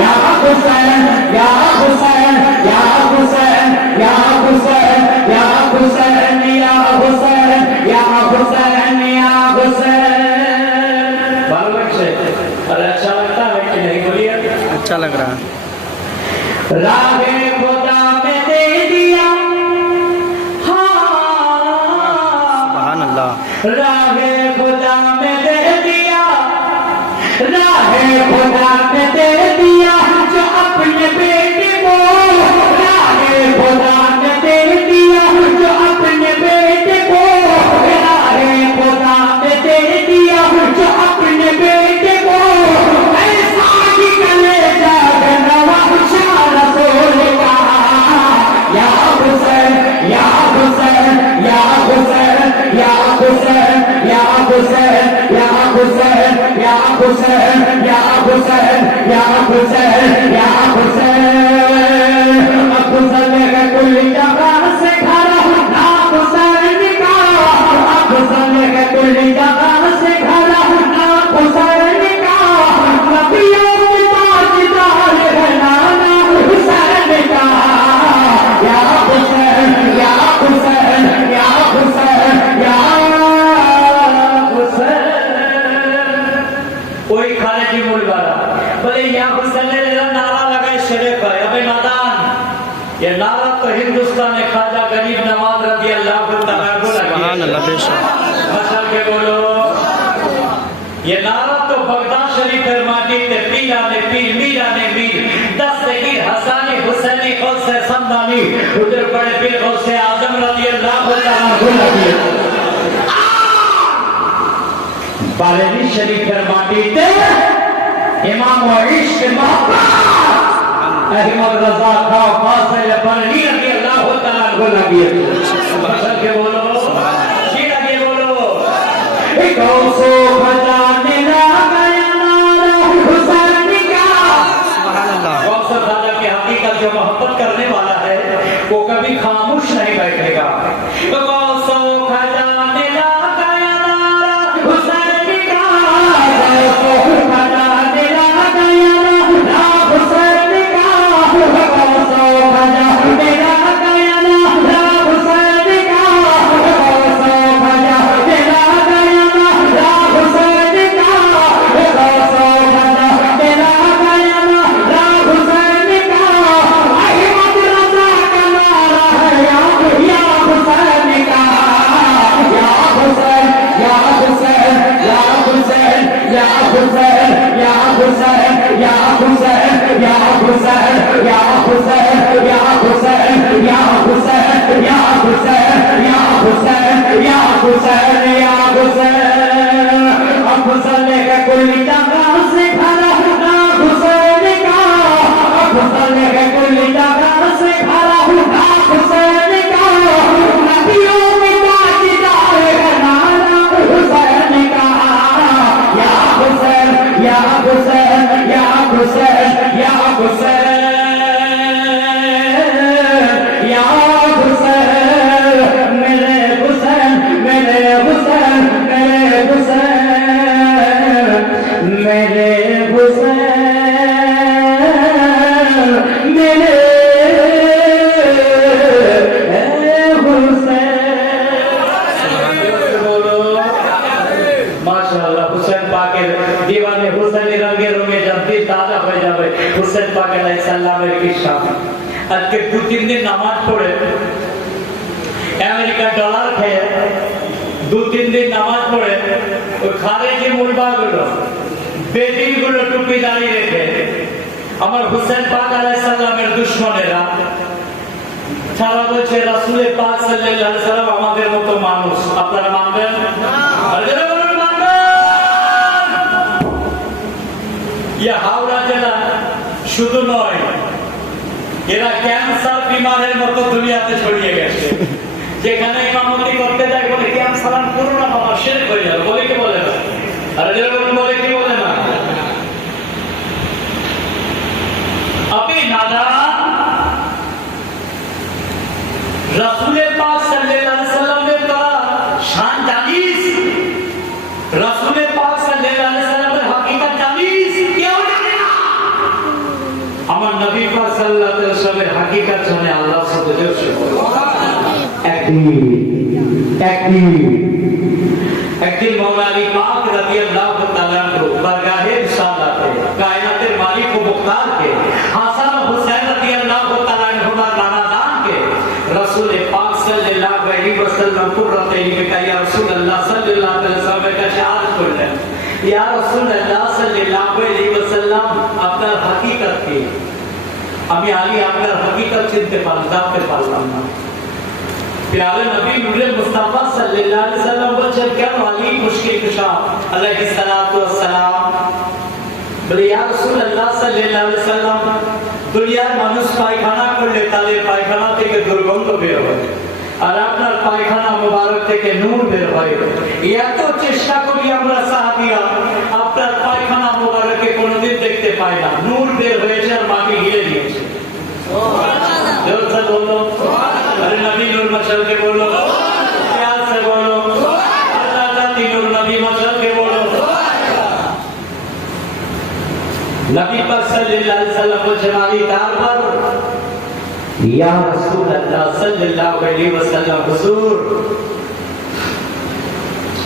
या हुसैन या हुसैन या हुसैन या हुसैन या हुसैन या हुसैन या हुसैन या हुसैन। भालो लगছে अरे अच्छा लगता है कि नहीं बोलिए अच्छा लग रहा है। राहे खुदा में दे दिया सुभान अल्लाह। राहे खुदा में दे दिया राहे खुदा में दे दिया जो अपने बेटे को राहे खुदा में दे दिया जो अपने बेटे को राहे खुदा में दे दिया जो अपने बेटे को ऐसा ही कलेजा नवा शाह रसूल का या हुसैन या हुसैन या हुसैन या हुसैन या हुसैन या हुसैन या हुसैन या हुसैन या हुसैन या हुसैन। अब हुसैन का कुल जहां से घरा ना हुसैन का अब हुसैन का कुल जहां से घरा ना हुसैन का नबियों के ताजदार है नाना हुसैन का या हुसैन या हुसैन या हुसैन या हुसैन। कोई खाने की मूल वाला बोले या हुसैन ने नारा लगाए शरीफ है। अबे नादान, ये नारा तो हिंदुस्तान में ख्वाजा गरीब नवाज रज़ी अल्लाह तआला को सुभान लगा। अल्लाह बेशक। मसल के बोलो ये नारा तो बगदाद शरीफ पर माटी ते पीरा ने पीर मीरा ने मीर दस्तगीर हसानी हुसैनी कौल से समदानी उधर बड़े पीर कौल से आजम रज़ी अल्लाह तआला को लगी। बारेली शरीफ पर माटी ते इमाम और इश्क मोहब्बत अहमद रजा खाओ फासिल बरनी रज़ी अल्लाह तआला को लगी। मसल के बोलो शीरा के बोलो गौसो खजाने गया नारा हुसैन का। सुभान अल्लाह। गौसो खाजा की हकीकत जो मोहब्बत करने वाला है वो कभी खामोश नहीं बैठेगा। गौसो खजाने गया नारा हुसैन का गौसो खजाने गया नारा हुसैन का गौसो खजाने गया नारा हुसैन का गौसो खजाने गया नारा हुसैन का गौसो खजाने गया नारा हुसैन का अहमद रजा का नारा है या हुसैन का या हुसैन या हुसैन या हुसैन या हुसैन या हुसैन या हुसैन या हुसैन या हुसैन या हुसैन या हुसैन या हुसैन या हुसैन या हुसैन या हुसैन। अब हुसैन का कुल जहां से घरा ना हुसैन का अब हुसैन का कुल जहां से घरा ना हुसैन का नबियों के ताजदार है नाना हुसैन का या हुसैन या हुसैन या हुसैन या हुसैन या हुसैन मेरे हुसैन मेरे हुसैन मेरे हुसैन मेरे हुसैन मेरे माशाअल्लाह हुसैन पाक के दीवाने हुसैन रंगे रंगे जब दिल ताजा हो जावे हुसैन पाक अलैहिस्सलाम की शान आज के 2-3 दिन नमाज पढ़े अमेरिका डॉलर थे 2-3 दिन नमाज पढ़े और खारेजी मुलबा गुलो बेटी गुलो टुपी दाढ़ी रेखे আমার হুসেন পাক আলাইহিস সালামের দুশমনেরা সারা বলছে রাসূল পাক সাল্লাল্লাহু আলাইহি ওয়াসাল্লাম আমাদের মতো মানুষ আপনারা মানবেন না আরে বলুন মানবেন। ইয়া হাওড়া জেলা শুধু নয় এরা ক্যান্সার বিমারের মতো দুনিয়াতে ছড়িয়ে গেছে যেখানে ইমামতি করতে যায় বলে কি আমি সালাম করব না বাবা শিরক হয়ে যাবে বলে কি বলে না আরে বলুন বলে কি বলে না একদিন মওলা আলী পাক রাদিয়াল্লাহু তাআলা আনহু বারগাহে রিসালাতে কায়নাতের মালিক ও মুখতার কে হাসান ও হুসাইন রাদিয়াল্লাহু তাআলা আনহুমার নানা জান কে রাসূল পাক সাল্লাল্লাহু আলাইহি ওয়াসাল্লাম কুররাতে ইলমিকা ইয়া রাসূলুল্লাহ সাল্লাল্লাহু আলাইহি ওয়াসাল্লামের কাছে আরজ করলেন, ইয়া রাসূলুল্লাহ সাল্লাল্লাহু আলাইহি ওয়াসাল্লাম, আপনার হাকিকত কি? আমি আলী আপনার হাকিকত চিনতে জানতে পারলাম না। प्यारे नबी नूरे मुस्तफा सल्लल्लाहु अलैहि वसल्लम বলেন, কেন আলী মুশকিল কুশা আলাইহিস সালাতু ওয়াস সালাম? বলে, ইয়া রাসূলুল্লাহ সাল্লাল্লাহু আলাইহি ওয়াসাল্লাম, দুনিয়ার মানুষ পায়খানা করলে তাদের পায়খানা থেকে দুর্গন্ধ বের হয়, আর আপনার পায়খানা মোবারক থেকে নূর বের হয়। এত চেষ্টা করি আমরা সাহাবীরা আপনার পায়খানা মোবারকে কোনোদিন দেখতে পাই না, নূর বের হয়েছে আর মাটি ঘিরে দিয়েছে। সুবহানাল্লাহ। জোর से बोलो अरे नबी नूर मचल के बोलो, प्यार से बोलो, अल्लाह जाती नूर नबी मचल के बोलो। नबी पाक सल्लल्लाहु अलैहि वसल्लम को जमाली दार पर, या रसूल अल्लाह सल्लल्लाहु अलैहि वसल्लम हुजूर,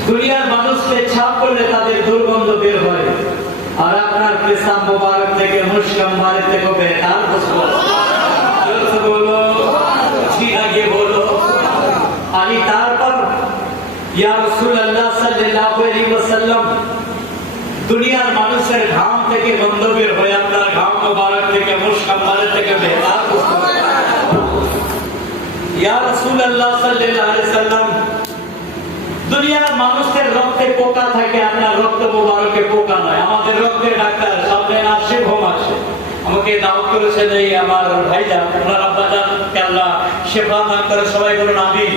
দুনিয়ার মানুষকে ছাপ করলে তাদের দুর্গন্ধ বের হয়, আর আপনার পেশাব মোবারক থেকে মুশকাম মারে থেকে বেতার খুশবু। জোর से बोलो, आगे बोलो। अली तार पर, या रसूल अल्लाह सल्लल्लाहु अलैहि वसल्लम, দুনিয়ার মানুষের ঘাম থেকে গন্ধ বের হয়, আপনার ঘাম মোবারক থেকে মুশকাম মারে থেকে বেতার খুশবু। या रसूल अल्लाह सल्लल्लाहु अलैहि वसल्लम, দুনিয়ার মানুষের রক্তে পোকা থাকে, আপনার রক্ত মোবারকে পোকা নয়। আমাদের রক্তের ডাক্তার সামনে নার্সিং হোম আছে, আমাকে দাওয়াত করেছেন এই আমার ভাইজান, ওনার আব্বাজান কে আল্লাহ শেফা দান করে, সবাই বলুন আমিন।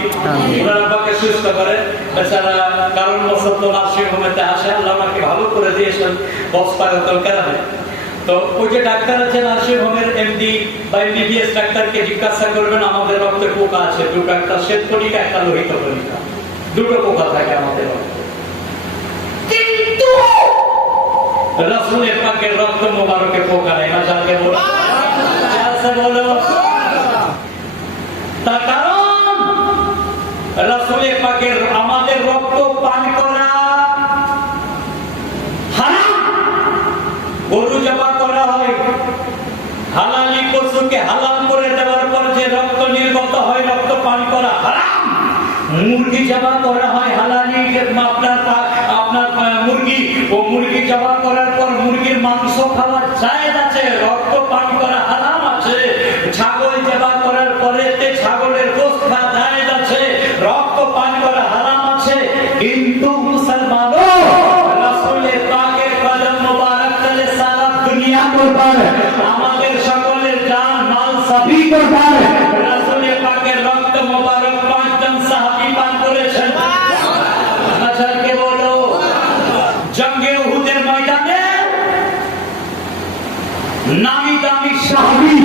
ওনার আব্বাকে সুস্থ করে, বেচারা কারণ বশত নার্সিং হোমেতে আসে, আল্লাহ আমাকে ভালো করে দিয়েছেন, বস্তার দরকার হয়। তো ওই যে ডাক্তার আছে নার্সিং হোমের এমডি বা এমবিবিএস ডাক্তারকে জিজ্ঞাসা করবেন, আমাদের রক্তে পোকা আছে দুটো, একটা শ্বেত কণিকা একটা লোহিত কণিকা, দুটো পোকা থাকে আমাদের রক্তে। কিন্তু রাসূলের পাকের রক্ত মোবারকে পোকা নেই, মাশাআল্লাহ বলো, কেমন বলো। তার কারণ রাসূলের পাকের আমাদের রক্ত পান করা হারাম। গরু জবাই করা হয়, হালালি পশুকে হালাল করে দেওয়ার পর যে রক্ত নির্গত হয়, রক্ত পান করা হারাম। মুরগি জবাই করা হয়, হালালি আপনার মুরগি, ও মুরগি জবাই করার পর মুরগির মাংস খাওয়া জায়েজ আছে, রক্ত পান করা হারাম আছে। ছাগল জবাই করার পরে ছাগলের গোশত খাওয়া জায়েজ আছে, রক্ত পান করা হারাম আছে। কিন্তু মুসলমানও রাসূলের পাকের কদম মোবারক তলে সারা দুনিয়া কুরবান, আমাদের সকলের জান মাল সবই কুরবান। রাসূলের পাকের রক্ত মোবারক পাঁচজন সাহাবী পান করেছেন। আচ্ছা বলো, জঙ্গে উহুদের ময়দানে নামি দামি সাহাবী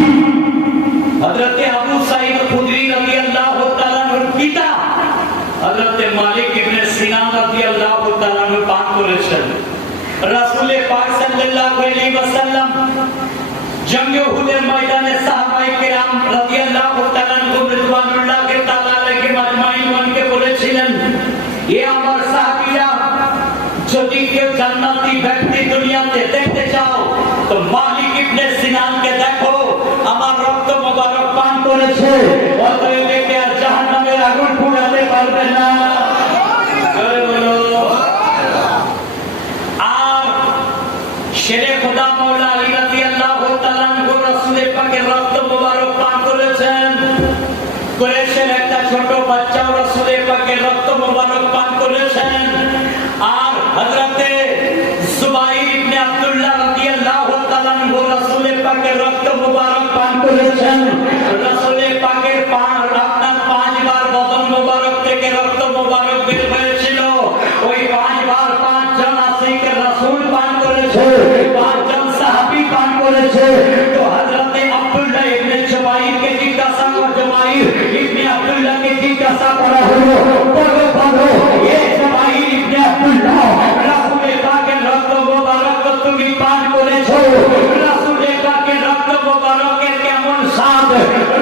হযরত আবু সাঈদ খুদরি রাদিয়াল্লাহু তাআলা এর পিতা হযরত মালিক ইবনে সিনান রাদিয়াল্লাহু তাআলা পান করেছেন। রাসূল পাক সাল্লাল্লাহু আলাইহি ওয়াসাল্লাম জঙ্গে উহুদের ময়দানে সাহাবায়ে কেরাম রাদিয়াল্লাহু তাআলা রিদওয়ানুল্লাহ তাআলা আলাইহিম আজমাইনকে বলেছিলেন, এ আমার সাহাবীরা, যদি কেউ জান্নাতি ব্যক্তি দুনিয়াতে দেখতে চাও তো মালিক ইবনে সিনানকে দেখো, আমার রক্ত মোবারক পান করেছে, অতএব একে আর জাহান্নামের আগুন পোড়াতে পারবে না। আর শেরে খোদা মাওলা আলী রাদিয়াল্লাহু তাআলা আনহু রাসূলের পাকের রক্ত মোবারক পান করেছেন। কুরাইশের একটা ছোট বাচ্চা রাসূলের পাকের রক্ত মোবারক পান করেছেন। আর হযরতে সুবাইর ইবনে আব্দুল্লাহ রাদিয়াল্লাহু তাআলা আনহু রাসূলের পাকের রক্ত মোবারক পান করেছেন। রাসূলের পাকের আপনার 5 বার বদন মোবারক থেকে রক্ত মোবারক বের হয়েছিল, ওই 5 বার 5 জন আশিকে রাসূল পান করেছে, 5 জন সাহাবী পান করেছে। তো হযরতে আব্দুল্লাহ ইবনে জুবাইরকে জিজ্ঞাসা করা, জুবাইর ইবনে আব্দুল্লাহকে জিজ্ঞাসা করা হলো, বলো বলো এ জুবাইর ইবনে আব্দুল্লাহ, রাসূলের পাকের রক্ত মোবারক তুমি পান করেছো, রাসূলের পাকের রক্ত মোবারকের কেমন স্বাদ,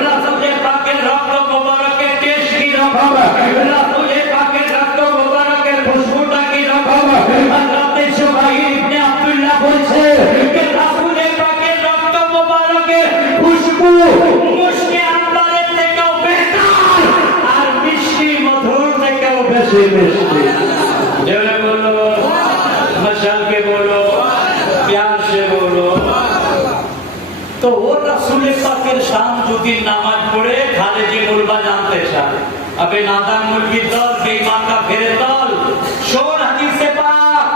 রাসূলের পাকের রক্ত মোবারকের টেস্ট কি রকম, তো ওর রাসূল পাকের শান যদি নামাজ পড়ে খালেজি মুলবা জানতে চায় अबे नादान मुल्की दल बेईमान का फेरे दल शोर हदीस से पाक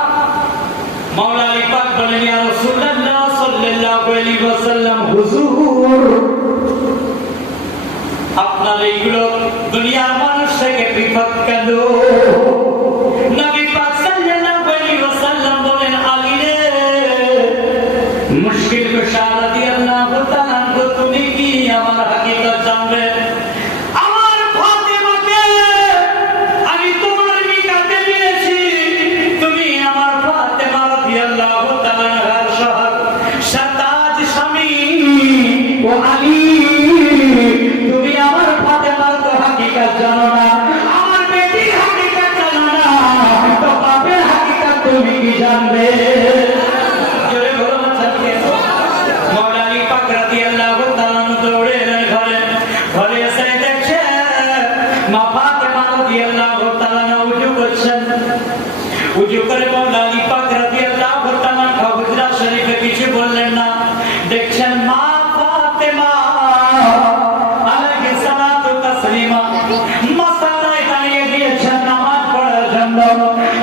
मौला अली पाक बोले या रसूलुल्लाह सल्लल्लाहु अलैहि वसल्लम हुजूर আপনার এইগুলো দুনিয়ার মানুষ থেকে পৃথক কেন নবী পাক সাল্লাল্লাহু আলাইহি ওয়াসাল্লাম বলেন আলী রে মুশকিল কুশা রাদিয়াল্লাহু তাআলা তুমি কি আমার হাকিকত জানবে उजू करे मौला अली पाक রাদিয়াল্লাহু তাআলা হুজরা শরীফে কিছু বললেন না দেখছেন মা ফাতেমা আলাইহিস সালাতু তাসলিমা মাসালায় দাঁড়িয়ে গিয়েছেন নামাজ পড়ার জন্য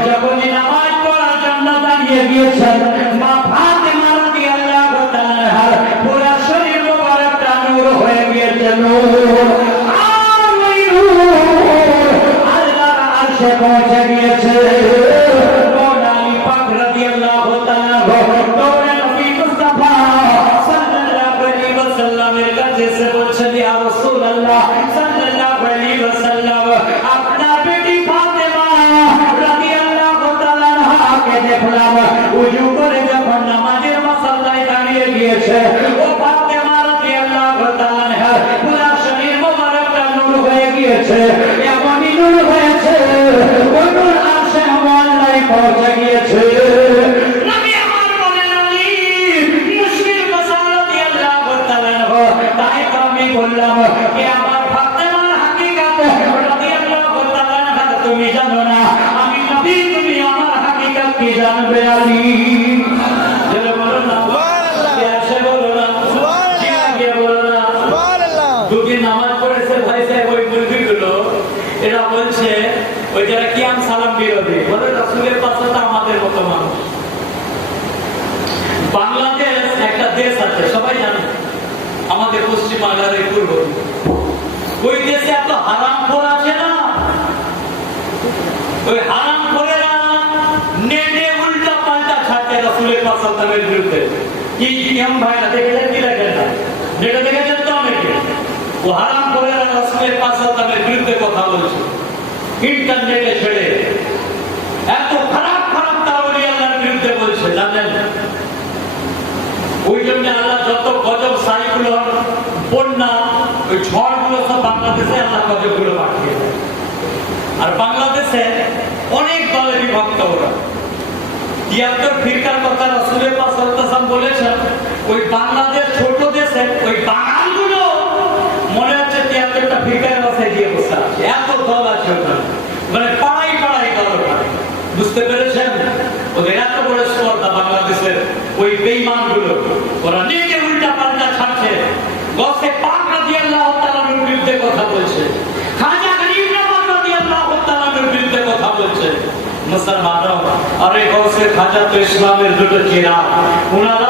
যখন নামাজ পড়ার জন্য দাঁড়িয়ে গিয়েছেন মা ফাতেমা রাদিয়াল্লাহু তাআলা পুরো শরীর মোবারকটা নূর হয়ে গিয়েছে নূর আল্লাহর আরশে পৌঁছে গিয়েছে উজু করে যখন নামাজের মাসাল্লায় দাঁড়িয়ে গিয়েছে ও ফাতেমা রাদিয়াল্লাহু তাআলা পুরো শরীর মোবারকটা নূর হয়ে গিয়েছে এমনই নূর হয়েছে ওই নূর আরশে মোল্লায় পৌঁছে গিয়েছে নবী আমার বলেন আলী মুশকিল কুশা রাদিয়াল্লাহু তাআলা তাই তো আমি বললাম যে আমার ফাতেমার হাকিকত রাদিয়াল্লাহু তাআলা তুমি জানো না আমি নবী তুমি আমার হাকিকত কি জানবে আলী জেলে বলো না সুবহানাল্লাহ বলো না সুবহানাল্লাহ বলো না সুবহানাল্লাহ দুদিন নামাজ পড়েছে ভাই সাহেব ওই মুরগিগুলো এরা বলছে ওই যারা কিয়াম সালাম বিরোধী বলে রাসূলের পাশে তো আমাদের মতো মানুষ বাংলাদেশ একটা দেশ আছে সবাই জানে আমাদের পশ্চিম বাংলার এই পূর্ব ওই দেশে এত হারামখোর আছে না ওই হারামখোরেরা নেটে উল্টা পাল্টা ছাড়তে রাসূলের পাশাপাশি বিরুদ্ধে কি নিয়ম ভাইরা দেখেছেন কি দেখেন না যেটা দেখেছেন তো অনেকে ও হারামখোরেরা রাসূলের পাশাপাশি বিরুদ্ধে কথা বলছে ইন্টারনেটে ছেড়ে এত খারাপ খারাপ তাওলি আল্লাহর বিরুদ্ধে বলছে জানেন ওই জন্য আল্লাহ যত গজব সাইক্লোন বন্যা ওই ঝড়গুলো সব বাংলাদেশে আল্লাহ গজবগুলো পাঠিয়ে দেয় আর বাংলাদেশে অনেক দলে বিভক্ত ওরা ৭৩ ফিরকার কথা রাসূলের পাক সাল্লাল্লাহু আলাইহি ওয়াসাল্লাম বলেছেন ওই বাংলাদেশ ছোট দেশে ওই বাঙালগুলো মনে হচ্ছে ৭৩টা ফিরকার বসে দিয়ে বসে আছে এত দল আছে ওখানে মানে পাড়াই পাড়াই দল ওখানে বুঝতে পেরেছেন ওদের এত বড় স্পর্ধা বাংলাদেশের ওই বেঈমানগুলো ওরা নিজে উল্টা পাল্টা ছাড়ছে গসে পাক রাদিয়াল্লাহু তাআলার বিরুদ্ধে কথা বলছে খাজা গরিব নওয়াজ রাদিয়াল্লাহু তাআলার বিরুদ্ধে কথা বলছে মুসলমানরা আরে গসে খাজা তো ইসলামের দুটো চেরা ওনারা